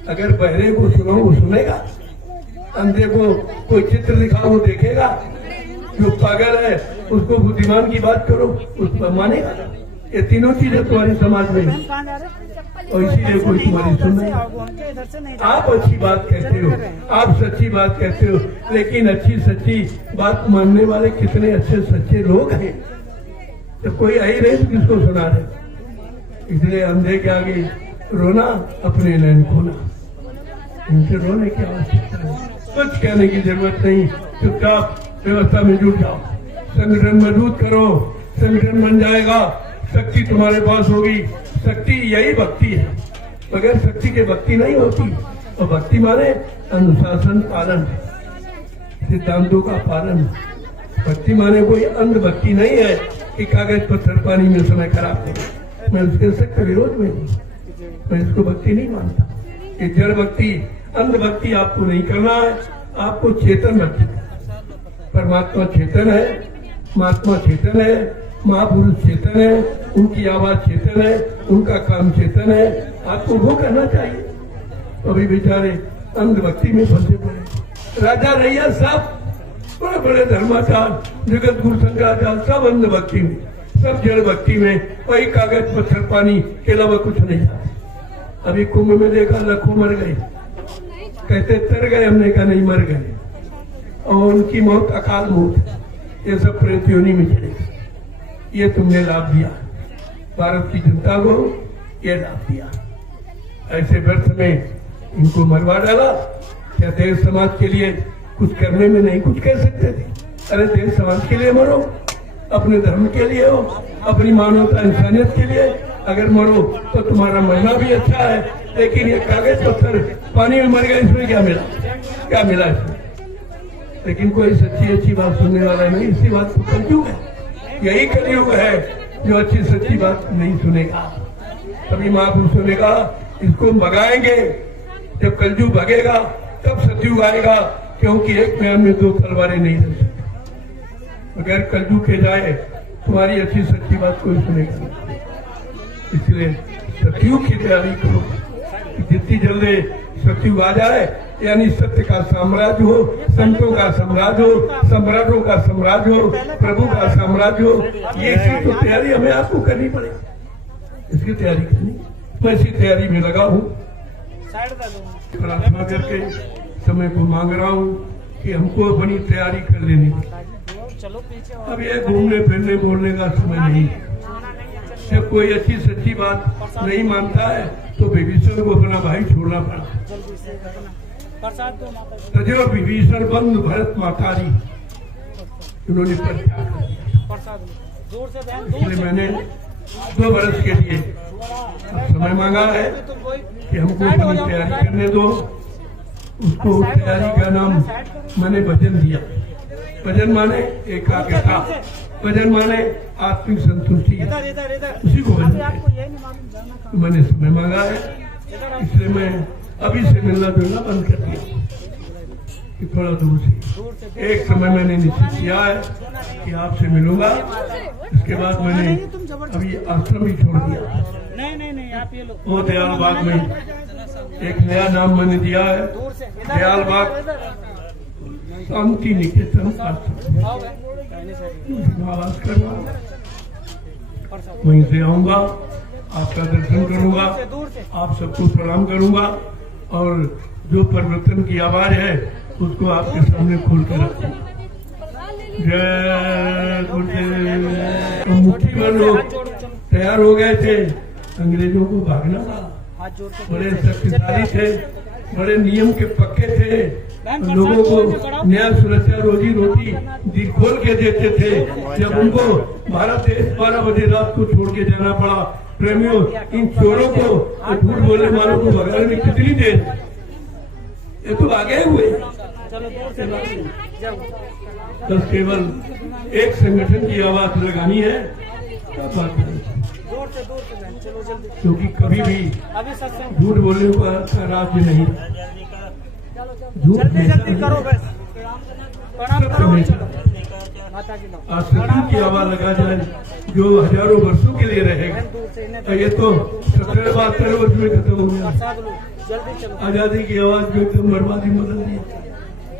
अगर बहरे को सुनाओ वो सुनेगा, अंधे को कोई चित्र दिखाओ वो देखेगा, जो पागल है उसको बुद्धिमान की बात करो उस पर मानेगा। ये तीनों चीजें तुम्हारी समाज में है और इसीलिए कोई तुम्हारी सुन नहीं। आप अच्छी बात कहते हो, आप सच्ची बात कहते हो, लेकिन अच्छी सच्ची बात मानने वाले कितने अच्छे सच्चे लोग हैं। तो कोई आई नहीं तो किसको सुना रहे। इसलिए अंधे के आगे रोना अपने नैन खोना, इनसे रोने की आवश्यकता है। कुछ कहने की जरूरत नहीं, चुपचाप व्यवस्था में जुट जाओ, संगठन मजबूत करो, संगठन बन जाएगा, शक्ति तुम्हारे पास होगी। शक्ति यही भक्ति है, बगैर शक्ति के भक्ति नहीं होती। और भक्ति माने अनुशासन पालन, सिद्धांतों का पालन। भक्ति माने कोई अंध भक्ति नहीं है कि कागज पत्थर पानी में समय खराब करो। मैं उसके सख्त विरोध में हूँ, मैं इसको भक्ति नहीं मानता। ये जड़ भक्ति, अंध भक्ति आपको नहीं करना है, आपको चेतन भक्ति। परमात्मा चेतन है, महात्मा चेतन है, महापुरुष चेतन है, उनकी आवाज चेतन है, उनका काम चेतन है, आपको वो करना चाहिए। अभी बेचारे अंध भक्ति में फंसे पड़े। राजा रैया सब बड़े बड़े धर्माचार, जगत गुरु शंकराचार्य सब अंध भक्ति में, सब जड़ भक्ति में, वही कागज पत्थर पानी के अलावा कुछ नहीं। अभी कुंभ में देखा लाखों मर गए, कहते तर गए, हमने कहा नहीं मर गए, और उनकी मौत अकाल मौत, ये सब प्रेत योनि में चलेगा। ये तुमने लाभ दिया, भारत की जनता को ये लाभ दिया। ऐसे व्यर्थ में इनको मरवा डाला। क्या देश समाज के लिए कुछ करने में नहीं कुछ कह सकते थे? अरे देश समाज के लिए मरो, अपने धर्म के लिए हो, अपनी मानवता इंसानियत के लिए अगर मरो तो तुम्हारा मरना भी अच्छा है। लेकिन ये कागज पत्थर पानी में मर गए, इसमें क्या मिला? क्या मिला इसमें? लेकिन कोई सच्ची अच्छी बात सुनने वाला नहीं। इसी बात को कलयुग है, यही कलयुग है जो अच्छी सच्ची बात नहीं सुनेगा। तभी महापुरुषों ने कहा इसको भगाएंगे, जब कलयुग भगेगा तब सतयुग आएगा, क्योंकि एक म्यान में दो तलवारें नहीं रह सकती। अगर कलयुग के जाए तुम्हारी अच्छी सच्ची बात कोई सुनेगा नहीं। इसलिए सतयुग की तैयारी करो, जितनी जल्दी सतयुग आ जाए, यानी सत्य का साम्राज्य हो, संतों का साम्राज्य हो, सम्राटों का साम्राज्य हो, प्रभु का साम्राज्य हो, ये इसकी तो तैयारी हमें आपको करनी पड़ेगी। इसकी तैयारी करनी, मैं इसी तैयारी में लगा हूँ। प्रार्थना करके समय को मांग रहा हूँ कि हमको अपनी तैयारी कर लेनी। अब ये घूमने फिरने बोलने का समय नहीं। जब कोई अच्छी सच्ची बात नहीं मानता है तो विभीषण को अपना भाई छोड़ना पड़ा। तजो विभीषण बंद भरत मातारी, उन्होंने इसलिए मैंने 2 वर्ष के लिए समय मांगा है कि हमको अपनी तैयारी करने दो। उसको तैयारी का नाम मैंने भजन दिया। भजन माने एकाग्रता, भजन माने आत्मिक संतुष्टि, उसी को भजन। मैंने समय मांगा है, इसलिए मैं अभी से मिलना जुलना बंद कर दिया कि थोड़ा दूर से। एक समय मैंने निश्चित किया है कि आपसे मिलूंगा। इसके बाद मैंने अभी आश्रम ही छोड़ दिया। नहीं आप ये लोग वो दयाल बाग में एक नया नाम मैंने दिया है, दयाल बाग शांति निकेतन आश्रम। आवाज करना, वहीं से आऊंगा, आपका दर्शन करूंगा, आप सबको प्रणाम करूंगा और जो परिवर्तन की आवाज है उसको आपके सामने खोल कर रखूंगा। जय गुरुदेव। मुट्ठी भर लोग तैयार हो गए थे, अंग्रेजों को भागना था। बड़े शक्तिशाली थे, बड़े नियम के पक्के थे, लोगों को न्याय सुरक्षा रोजी रोटी दिल खोल के देते थे। जब उनको भारत देश 12 बजे रात को छोड़ के जाना पड़ा, प्रेमियों इन चोरों को, झूठ बोलने वालों को भगाने में कितनी देर? ये तो आगे हुए। बस केवल एक संगठन की आवाज लगानी है, क्योंकि कभी भी झूठ बोलने का राज्य नहीं। झूठ हमेशा माता जी लो आज सत्य की आवाज लगा जाए जो हजारों वर्षों के लिए रहेगा। दूर से इन्हें ये तो 17-72 वर्ष में खत्म हो गया। प्रसाद लो जल्दी चलो आजादी की आवाज जो एकदम बर्बादी बदल दी।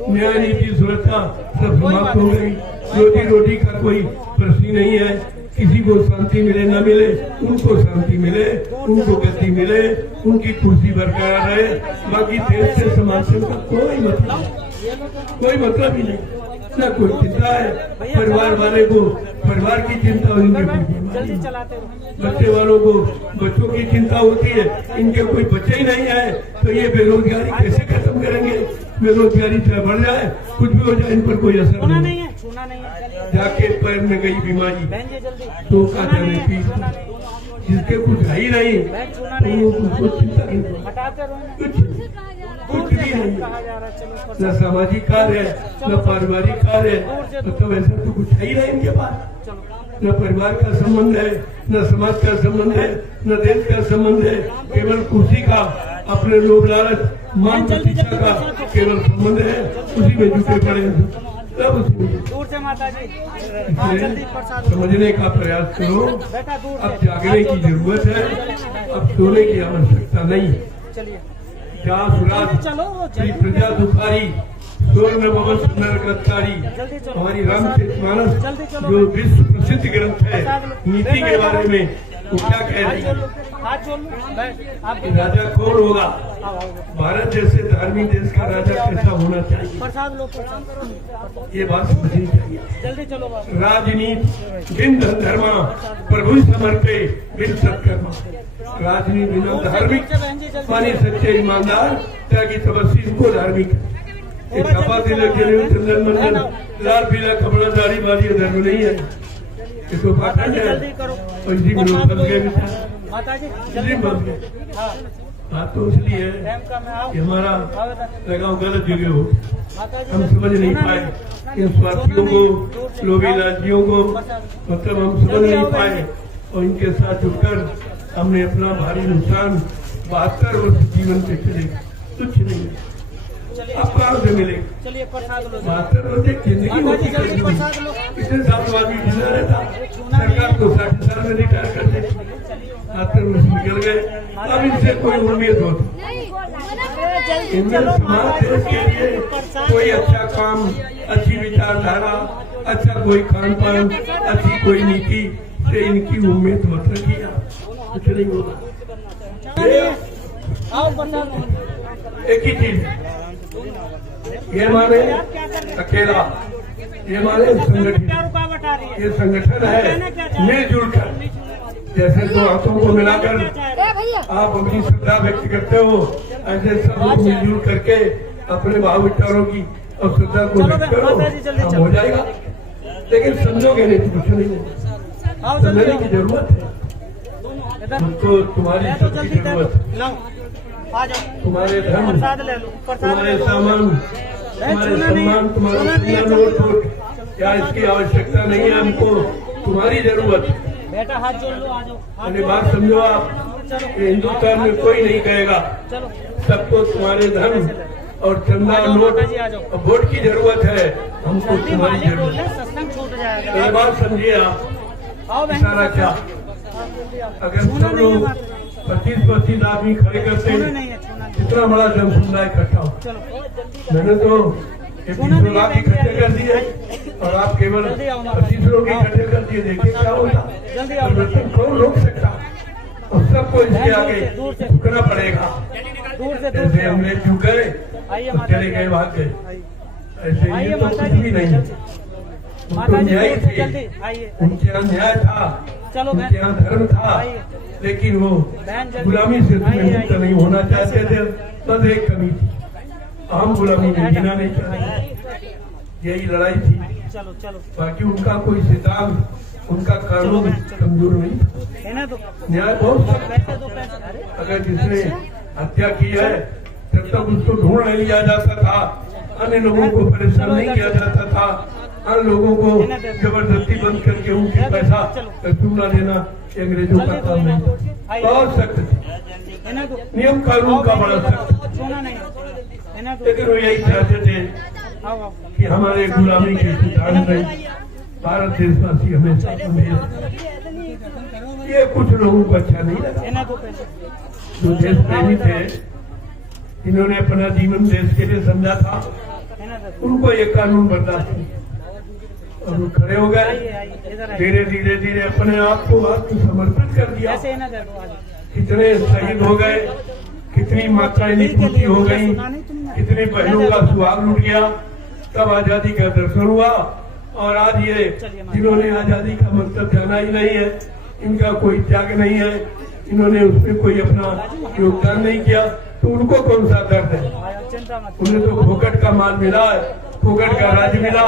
न्याय नीति सुरक्षा सब समाप्त हो गई। रोजी रोटी का कोई प्रश्न ही नहीं है। किसी को शांति मिले न मिले, उनको शांति मिले, उनको गति मिले, उनकी कुर्सी बरकरार रहे। बाकी देश से समाज से उनका कोई मतलब ही नहीं। न कोई चिंता है परिवार वाले को, परिवार की चिंता और इनके जल्दी चलाते रहो। बच्चे वालों को बच्चों की चिंता होती है। इनके कोई बच्चे ही नहीं है तो ये बेरोजगारी कैसे खत्म करेंगे? बेरोजगारी चाहे बढ़ जाए, कुछ भी हो जाए, इन पर कोई असर छूना नहीं। नहीं है, छूना नहीं है। जाके पैर में गई बीमारी बहन जी जल्दी तो का छूना नहीं जाने है, की, छूना नहीं। जिसके कुछ है ही नहीं बहन छूना तो नहीं वो है। उसको चिंता नहीं। हटाते रहो ना। कुछ भी नहीं, कहा जा रहा है चलो न सामाजिक कार्य है, न पारिवारिक कार्य है। मतलब ऐसा तो कुछ है ही नहीं इनके पास। चलो न परिवार का संबंध है, न समाज का संबंध है, न देश का संबंध है। केवल कुर्सी का, अपने लोभ लालच, मान प्रतिष्ठा का केवल संबंध है। उसी में जुटे पड़े हैं सब उसी में। दूर से माता जी हाँ, जल्दी प्रसाद लो। समझने का प्रयास करो। बेटा दूर अब से जागने की जरूरत है, अब सोने की आवश्यकता नहीं है। चलिए जा सुराज चलो श्री प्रजा दुखारी, स्वर्ण भवन सुंदर ग्रंथकारी। जल्दी चलो। हमारी रामचरितमानस जल्दी चलो। जो विश्व प्रसिद्ध ग्रंथ है नीति के बारे में, वो क्या कह रही है? हाथ जोड़ लो आप कि राजा कौन होगा? भारत जैसे धार्मिक देश का राजा कैसा होना चाहिए? प्रसाद लो प्रसाद ये बात समझनी चाहिए। जल्दी चलो बाबू। राजनीति बिन धर्मा प्रभु समर्पे बिन सत्कर्मा। राजनीति बिना धार्मिक मानी सच्चे ईमानदार त्यागी तपस्वी, इनको धार्मिक है। ये कपा तिलक जनेऊ चंदन मंडल लाल पीला कपड़ा दाढ़ी बाली धर्म नहीं है। इसको पाठन है जल्दी करो। और इसी में लोग बन गए विचार, माता जी इसी जल्दी में बन गए। हाँ बात तो इसलिए है टाइम का मैं आओ कि हमारा लगाव गलत जगह हो, माता जी हम समझ नहीं पाए। इन स्वार्थियों को, लोभी लालचियों को मतलब हम समझ नहीं पाए और इनके साथ जुड़कर हमने अपना भारी नुकसान 72 वर्ष जीवन के चले, कुछ नहीं है। अब कहाँ से मिलेगा? चलिए प्रसाद लो 72 वर्ष एक जिंदगी माता जी होती जल्दी है। प्रसाद लो। इतने साल आदमी जिंदा रहता, सरकार तो 60 साल में रिटायर कर देती। 72 वर्ष निकल गए, अब इनसे कोई उम्मीद होती। इनमें समाज देश के लिए कोई अच्छा काम, अच्छी विचारधारा, अच्छा कोई खान पान, अच्छी कोई नीति से इनकी उम्मीद मत रखिए। कुछ नहीं होगा। आओ प्रसाद लो। एक ही चीज, ये माने अकेला, ये माने संगठित। क्या रुकावट आ रही है? ये संगठन है मिलजुल कर, जैसे दो हाथों को मिलाकर आप अपनी श्रद्धा व्यक्त करते हो, ऐसे सब लोग मिलजुल करके अपने भाव विचारों की और श्रद्धा को व्यक्त करो, अब हो जाएगा। लेकिन समझोगे नहीं तो कुछ नहीं होगा। आओ जल्दी समझने की जरूरत है, हमको तुम्हारी तो सबकी जल्दी जरूरत है। लाओ आ जाओ तुम्हारे धर्म, प्रसाद ले लो प्रसाद तुम्हारे ले लो। सामान, तुम्हारे सम्मान, तुम्हारे सुंदर नोट वोट, क्या इसकी आवश्यकता नहीं है? हमको तुम्हारी जरूरत है। बेटा हाथ जोड़ लो आ जाओ मेरी बात समझो आप, ये हिंदुस्तान में कोई नहीं कहेगा, चलो सबको तुम्हारे धर्म और चंदा और नोट और वोट की जरूरत है। हमको जल्दी तुम्हारी मालिक बोल जरूरत रहे है। सत्संग छूट ये जाएगा। बात समझिए आप। आओ बहन इशारा क्या? अगर सब लोग 25-25 आदमी खड़े करते छूना नहीं है छूना नहीं। इतना बड़ा जनसमुदाय इकट्ठा हो, चलो मैंने तो 21 लाख इकट्ठे कर दिए और आप केवल 25 लोग इकट्ठे कर दिए। देखिए क्या होता, जल्दी आओ। परिवर्तन कौन रोक सकता? और सबको इसके आगे झुकना पड़ेगा। दूर से जैसे हम लोग झुक गए आइए तो माता चले जी गए, भाग गए। ऐसे आइए ये तो माता कुछ जी भी नहीं है। माता उनको जी न्याय दूर से थे, जल्दी आइए। उनके यहाँ न्याय था, चलो उनके यहाँ धर्म था, आइए। लेकिन वो बहन जल्दी गुलामी से तुम्हें आइए, मुक्त आइए। नहीं होना चाहते थे। बस एक कमी थी, हम गुलामी में जीना नहीं चाहते, यही लड़ाई थी। चलो चलो बाकी उनका कोई सिद्धांत, उनका कानून कमजोर नहीं था। है ना तो न्याय बहुत सख्त। पैसे दो पैसे अरे अगर जिसने हत्या की है तब तक उसको ढूंढ नहीं लिया जाता था, अन्य लोगों को परेशान नहीं किया जाता था, अन्य लोगों को जबरदस्ती बंद करके उनके पैसा चूना देना अंग्रेजों का काम नहीं था। बहुत सख्त थी, है ना तो नियम कानून का बड़ा सख्त। छूना नहीं है ना तो लेकिन वो यही चाहते थे आओ आओ कि हमारे गुलामी के सिद्धांत नहीं, भारत देशवासी हमेशा समझे। ये कुछ लोगों को अच्छा नहीं लगा। इन्हें को पैसे जो देश प्रेमी थे, इन्होंने अपना जीवन देश के लिए समझा था, इन्हें दे उनको ये कानून बर्दाश्त नहीं। और वो खड़े हो गए, आइए आइए इधर आइए धीरे धीरे धीरे अपने आप को आत्मसमर्पित कर दिया। ऐसे इन्हें दे दो आज कितने शहीद हो गए, कितनी माताएं निपुति हो गई, कितनी बहनों का सुहाग लुट गया, तब आजादी का दर्शन हुआ। और आज ये जिन्होंने आजादी का मतलब जाना ही नहीं है, इनका कोई त्याग नहीं है, इन्होंने उसमें कोई अपना योगदान नहीं किया, तो उनको कौन सा दर्द है? चिंता मत उन्हें तो फोकट का माल मिला है, फोकट का राज मिला,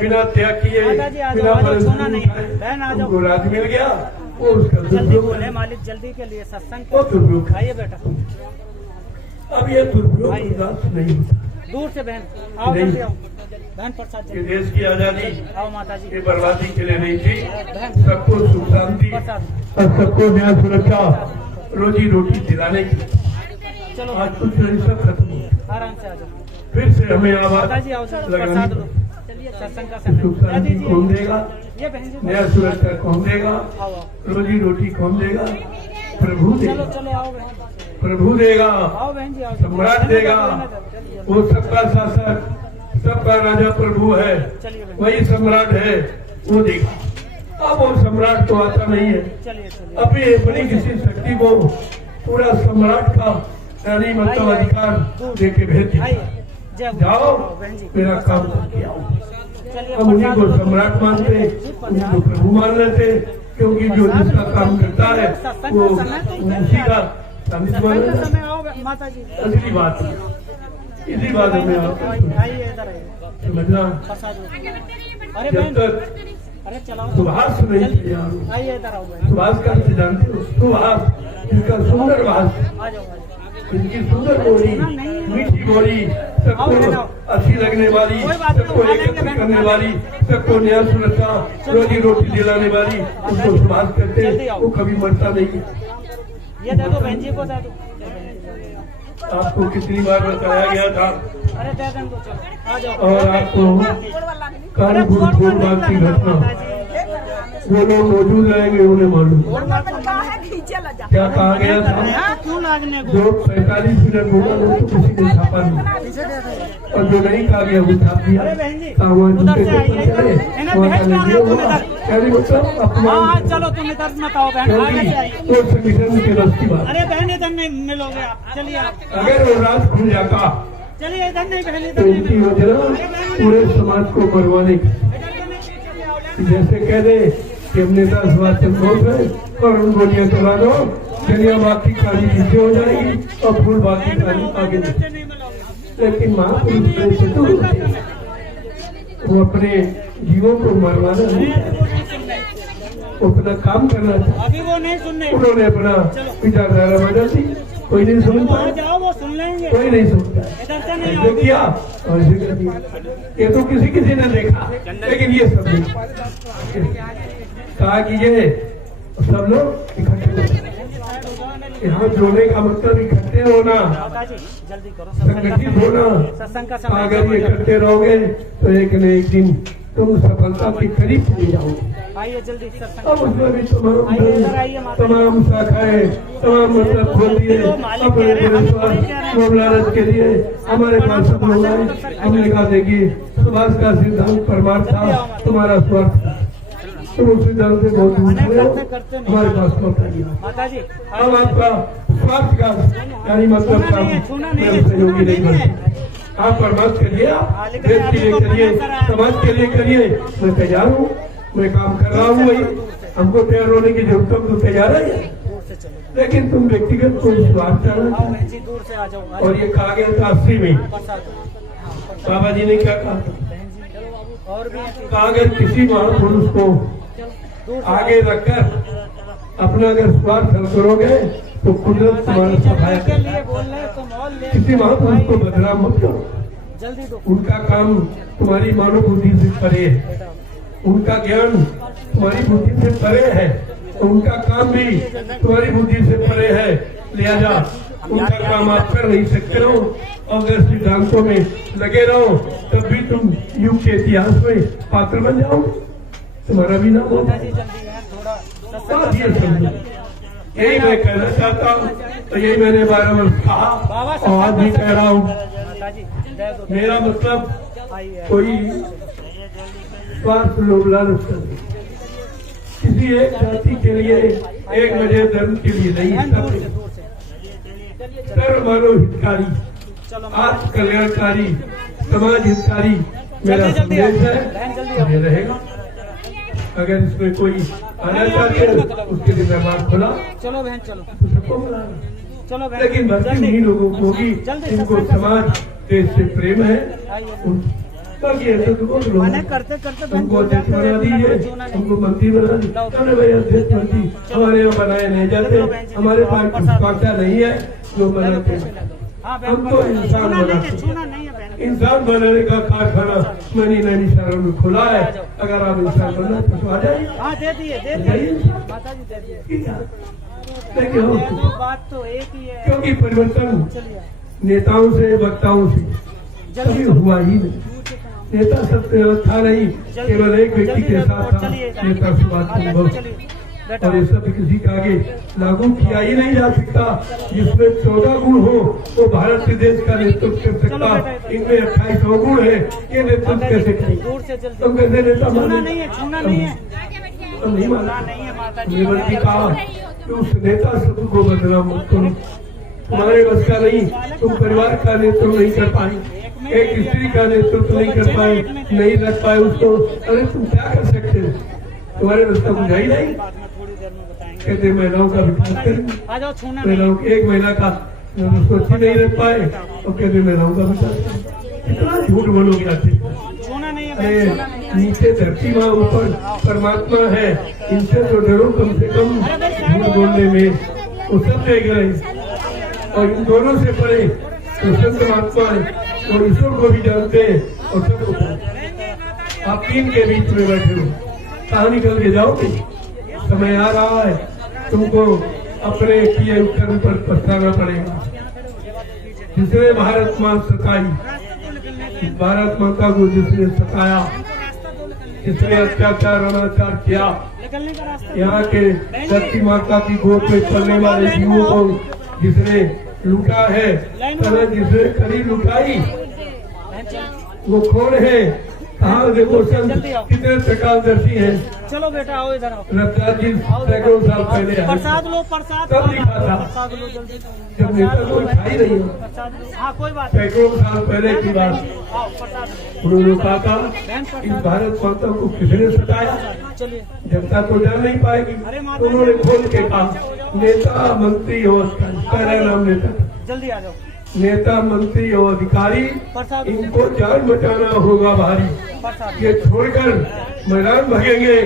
बिना त्याग किए, बिना सोना नहीं परिश्रम बहन आ उठाए जाओ उनको राज मिल गया। वो उसका जल्दी दुरुपयोग बोले है। मालिक जल्दी के लिए सत्संग वो दुरुपयोग है। आइए बेटा अब ये दुरुपयोग बर्दाश्त नहीं होता। दूर से बहन आओ नहीं। जल्दी आओ बहन प्रसाद ये जल्दी देश की आजादी आओ माता जी ये बर्बादी के लिए नहीं थी, सबको सुख शांति प्रसाद और सबको न्याय सुरक्षा रोजी रोटी दिलाने की। चलो आज कुछ नहीं, सब खत्म हो गया। आराम से आ जाओ फिर से हमें माता आवाज जी आओ जल्दी लगानी प्रसाद लो पड़ेगी। चलिए सत्संग का सुख समय शांति कौन देगा? ये बहन जी न्याय सुरक्षा कौन देगा? आओ आओ रोजी रोटी कौन देगा? प्रभु चलो देगा, चलो आओ बहन प्रभु देगा, आओ बहन जी आओ सम्राट देगा। वो सबका शासक, सबका राजा प्रभु है, चलिए बहन वही सम्राट है, वो देगा। अब वो सम्राट तो आता नहीं है, चलिए चलिए अपनी अपनी किसी शक्ति को पूरा सम्राट का यानी मतलब अधिकार दे के भेज दिया। आइए जय गुरु। जाओ बहन जी मेरा काम करके आओ। चलिए हम उन्हीं प्रसाद को लो। सम्राट मानते, उन्हीं को प्रभु मान लेते, क्योंकि जो जिसका काम करता है वो उसी का स्वामित्व सत्संग मानता का है। समय आओ माता जी असली बात है, इसी बात में आप आइए इधर आइए समझना। प्रसाद लो। अरे जब बहन तक अरे चलाओ सुभाष नहीं तैयार हो, आइए इधर आओ बहन सुभाष का अर्थ जानते हो? सुभाष, जिनका सुंदर भाष, आ जाओ आ जाओ इनकी सुंदर बोली, मीठी बोली, सबको अच्छी लगने वाली, सबको एकत्रित करने वाली, सबको न्याय सुरक्षा रोजी रोटी दिलाने वाली, उसको सुभाष कहते हैं। वो कभी मरता नहीं है। ये दे दो बहन जी को दे दो आपको कितनी बार बताया गया था, अरे दे दें दो चलो आ जाओ और आपको कानपुर फूलबाग की घटना वो लोग मौजूद रहेंगे, उन्हें मालूम क्या कहा गया था। क्यों लागने को जो 45 मिनट होगा वो तो किसी ने छापा नहीं, और जो नहीं कहा गया वो छाप दिया। अरे बहन जी कहाँ वहाँ उधर जूते से पेपर आइए चले, इन्हें वहाँ भेज का क्यों रहे हो वीडियो तुम हुआ। इधर यानी मतलब हाँ अपमान हाँ चलो तुम इधर मत आओ बहन आगे से आइए वो संगठन के बस की बात। अरे बहन इधर नहीं मिलोगे आप चलिए आप अगर वो राज खुल जाता चलिए इधर नहीं बहन तो इधर नहीं इनकी मिलोगे वजह पूरे समाज को मरवाने की। इधर तो नहीं चलिए आओ लेफ्ट जैसे कह दे कि हम नेता सुभाष चंद्र बोस है और उन गोलियां चला दो, चलिए बाकी खाली पीछे हो जाएगी और फूल बाकी खाली आगे इधर बढ़ेगी। से नहीं मिलोगे लेकिन महापुरुष बड़े चतुर होते हैं, वो अपने जीवों को मरवाना नहीं चाहते, वो नहीं सुन रहे वो अपना काम करना चाहते। अभी वो नहीं सुन रहे उन्होंने अपना विचारधारा बदल दी, कोई नहीं सुनता, वहाँ जाओ वो सुन लेंगे कोई नहीं सुनता। इधर से नहीं ऐसे आओगे किया और ऐसे कर दिया। ये तो किसी किसी ने देखा, लेकिन ये सब नहीं कहा कि ये सब लोग इकट्ठे हो। यहाँ जोड़ने का मतलब इकट्ठे होना, माता जी जल्दी करो सत्संग का संगठित समय होना। सत्संग का समय अगर ये करते रहोगे तो एक न एक दिन तुम सफलता के करीब चले जाओगे। आइए जल्दी सत्संग अब उसमें भी तमाम आइए इधर आइए माता जी। तमाम शाखाएं तमाम मतलब खोल दिए अपने स्वार्थ के लिए। हमारे पास सब लोग आए, हमने कहा देखिए सुभाष का सिद्धांत परमार्थ था, तुम्हारा स्वार्थ था, तुम उस सिद्धांत से बहुत दूर हुए हो, हमारे पास मत आइए। माता जी हम आपका स्वार्थ का यानी मतलब काम में सहयोगी नहीं बनते। आप परमार्थ करिए, आप देश के लिए करिए, समाज के लिए करिए। मैं तैयार हूँ, मैं काम कर रहा हूँ, वही हमको तैयार होने की जरूरत तो तैयार है, दूर से चलो लेकिन तुम व्यक्तिगत कोई स्वार्थ चाहना आओ चाहते। बहन जी दूर से आ जाओ और ये कहा गया था 80 में, प्रसाद बाबा जी ने क्या कहा था? बहन जी और भी हैं। कहा अगर किसी महापुरुष को चलो दूर से आगे रखकर अपना अगर स्वार्थ हल करोगे तो कुदरत तुम्हारा सफाया के करता लिए है। बोल रहे तुम और ले किसी महापुरुष को बदनाम मत करो, जल्दी दो उनका काम तुम्हारी मानव बुद्धि से परे है, बेटा उनका ज्ञान तुम्हारी बुद्धि से परे है, तो उनका काम भी तुम्हारी बुद्धि से परे है। लिहाजा उनका काम आप कर नहीं सकते हो, और अगर सिद्धांतों में लगे रहो तब भी तुम युग के इतिहास में पात्र बन जाओगे। तुम्हारा भी नाम होगा। माता जी जल्दी है थोड़ा बात ये समझो, यही मैं कहना चाहता हूँ, तो यही मैंने 12 वर्ष कहा और आज भी कह रहा हूँ। माता जी जय गुरु मेरा मतलब आइए कोई स्वार्थ लोभ लालच नहीं, किसी एक जाति के लिए, एक वजह धर्म के लिए नहीं, बहन दूर से दूर से सर्व मानव हितकारी, चलो आत्म कल्याणकारी, समाज हितकारी मेरा जल्दी संदेश है, बहन जल्दी आओ। ये रहेगा। अगर इसमें कोई आना चाहते हैं उसके लिए दरबार खुला चलो बहन चलो तो सबको बुलाना, चलो बहन लेकिन भक्ति उन्हीं लोगों को होगी जिनको समाज देश से प्रेम है। बाकी ऐसे तो बहुत लोग मैंने हैं। करते करते बहन तुमको बोल अध्यक्ष जाते बना दीजिए, तुमको मंत्री बना दीजिए, अरे भाई अध्यक्ष मंत्री हमारे यहाँ बनाए नहीं जाते, हमारे पास पुष्पाक्षा नहीं है जो बनाते हैं। हाँ बहन हमको इंसान बनाते हैं। छूना नहीं है बहन इंसान बनाने का कारखाना मनी नैनी शहरों में खुला है। अगर आप इंसान बनना तो आ जाइए। हाँ दे दिए माता जी दे दिए ठीक है, देखिए हो ये तो बात तो एक ही है क्योंकि परिवर्तन चलिए नेताओं से, वक्ताओं से जल्दी कभी हुआ ही नहीं। नेता सबसे अलग था नहीं, केवल एक व्यक्ति के साथ था नेता सुभाष चंद्र बोस, बेटा और ये सब किसी का आगे लागू किया ही नहीं जा सकता। जिसमें 14 गुण हो वो भारत के देश का नेतृत्व कर सकता, इनमें 28 गुण है, ये नेतृत्व कैसे करेंगे? दूर से जल्दी तुम कैसे नेता छूना माने? नहीं है छूना नहीं है तुम नहीं छूना माने। नहीं है माता जी हमने बल्कि कहा कि उस नेता शब्द को बदनाम मत करो, तुम्हारे बस का नहीं, तुम परिवार का नेतृत्व नहीं कर पाए, एक स्त्री का नेतृत्व नहीं कर पाए, नहीं रख पाए उसको, अरे तुम क्या कर सकते हो? तुम्हारे बस का बुझा ही नहीं। बाद में थोड़ी देर में बताएंगे कहते महिलाओं का विकास करेंगे, आ जाओ छूना नहीं महिलाओं की एक महिला का उसको अच्छी नहीं रख पाए और कहते महिलाओं का विकास करेंगे। इतना झूठ बोलोगे आखिर? छूना नहीं है अरे बहन छूना नहीं है नीचे धरती माँ, ऊपर परमात्मा है, इनसे तो डरो कम से कम झूठ बोलने में। वो सब देख रहे हैं और इन दोनों से परे तो संत महात्मा है और ईश्वर को भी जानते हैं और सबको जानते हैं। आप तीन के बीच में बैठे हो, कहाँ निकल के जाओगे? समय आ रहा है, तुमको अपने किए कर्म पर पछताना पड़ेगा। जिसने भारत माँ सताई, भारत माता को जिसने सताया, जिसने अत्याचार अनाचार किया, निकलने का रास्ता यहाँ के धरती माता की गोद में चलने वाले जीवों को जिसने लूटा है, तरह जिसने करी लुटाई, बहन चलो वो कौन है? कहाँ देखो संत कितने प्रकाशदर्शी हैं। चलो बेटा आओ इधर आओ रफ्तार जी सैकड़ों साल पहले आए प्रसाद लो प्रसाद तब लिखा था, प्रसाद लो जल्दी जब नेता कोई था ही नहीं हो। प्रसाद लो हाँ कोई बात नहीं सैकड़ों साल पहले की बात। आओ प्रसाद लो उन्होंने कहा था बहन इस प्रसाद भारत माता को किसने सताया, चलिए जनता तो जान नहीं पाएगी। तो उन्होंने खोल के कहा नेता मंत्री और अधिकारी, पहला नाम नेता था। जल्दी आ जाओ नेता मंत्री और अधिकारी प्रसाद इनको जान बचाना होगा भारी। प्रसाद ये छोड़कर मैदान भगेंगे,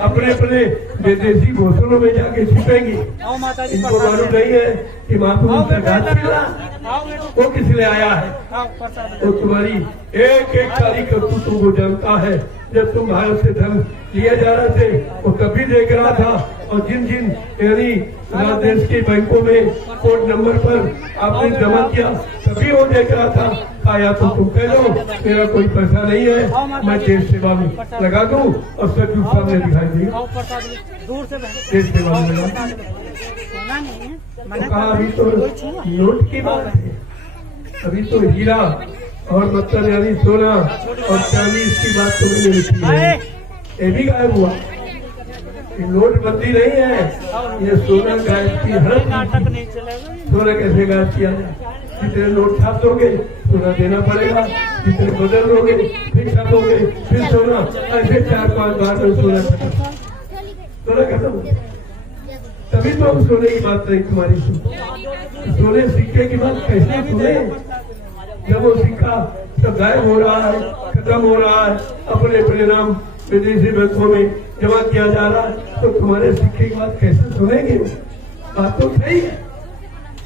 अपने अपने विदेशी घोषणों में जाके छिपेंगे। आओ माता जी इनको मालूम नहीं है कि महाप्रभु का घाट खिला आओ बेटा वो किस लिए आया है। आओ प्रसाद तो तुम्हारी एक एक सारी करतूतों को जानता है। जब तुम भारत से धन लिए जा रहे थे वो तभी देख रहा था, और जिन जिन यानी देश के बैंकों में कोड नंबर पर आपने जमा किया तभी वो देख रहा था। आया तो तुम कह दो मेरा कोई पैसा नहीं है, मैं देश सेवा में लगा दूं और सब कुछ सामने दिखाई देगा। आओ प्रसाद लो दूर से बहन देश सेवा में लगा प्रसाद लो छूना नहीं है तो मैंने कहा अभी तो कोई छूना नोट की बात है, अभी तो हीरा और मतलब यानी सोना और चांदी इसकी बात तो मैंने लिखी है, ये भी गायब हुआ। ये नोटबंदी नहीं है, ये सोना गायब की हर नाटक नहीं चलेगा सोना कैसे गायब किया जाए? जितने नोट छाप दोगे सोना देना पड़ेगा, जितने बदल दोगे फिर छापोगे फिर सोना, ऐसे 4-5 बार में सोना खत्म, सोना खत्म हो गया। तभी तो हम सोने की बात नहीं तुम्हारी सुन, सोने सिक्के की बात कैसे सुने? जब वो सिक्का सब गायब हो रहा है, खत्म हो रहा है, अपने अपने नाम विदेशी बैंकों में जमा किया जा रहा है, तो तुम्हारे सिक्के की बात कैसे सुनेंगे? बात तो सही है,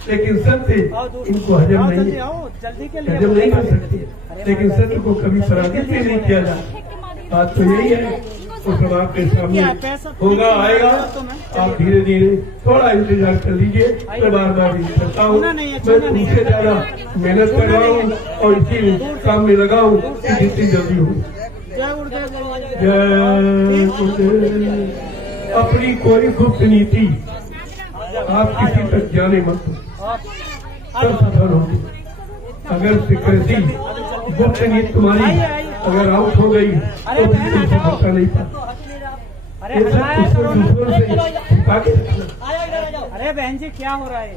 लेकिन सत्य इनको हजम नहीं है, जल्दी के लिए हजम नहीं कर सकते। लेकिन सत्य को कभी पराजित भी नहीं किया जाता। बात तो यही है, तो सब आपके सामने होगा, आएगा। आप धीरे धीरे थोड़ा इंतजार कर लीजिए, मैं बार बार करता हूँ, मैं तुमसे ज्यादा मेहनत कर रहा हूँ और इसी काम में लगा हूँ जितनी जल्दी हो। जय गुरुदेव। जय गुरुदेव। अपनी कोई गुप्त नीति आप किसी तक जाने मत दो, सब सफल होगी। अगर सिक्रेसी गुप्त नीति तुम्हारी अगर आउट हो गई तो बिल्कुल सफलता नहीं पाती। ये सब उसको दूसरों से छिपा के रखना। अरे बहन जी क्या हो रहा है?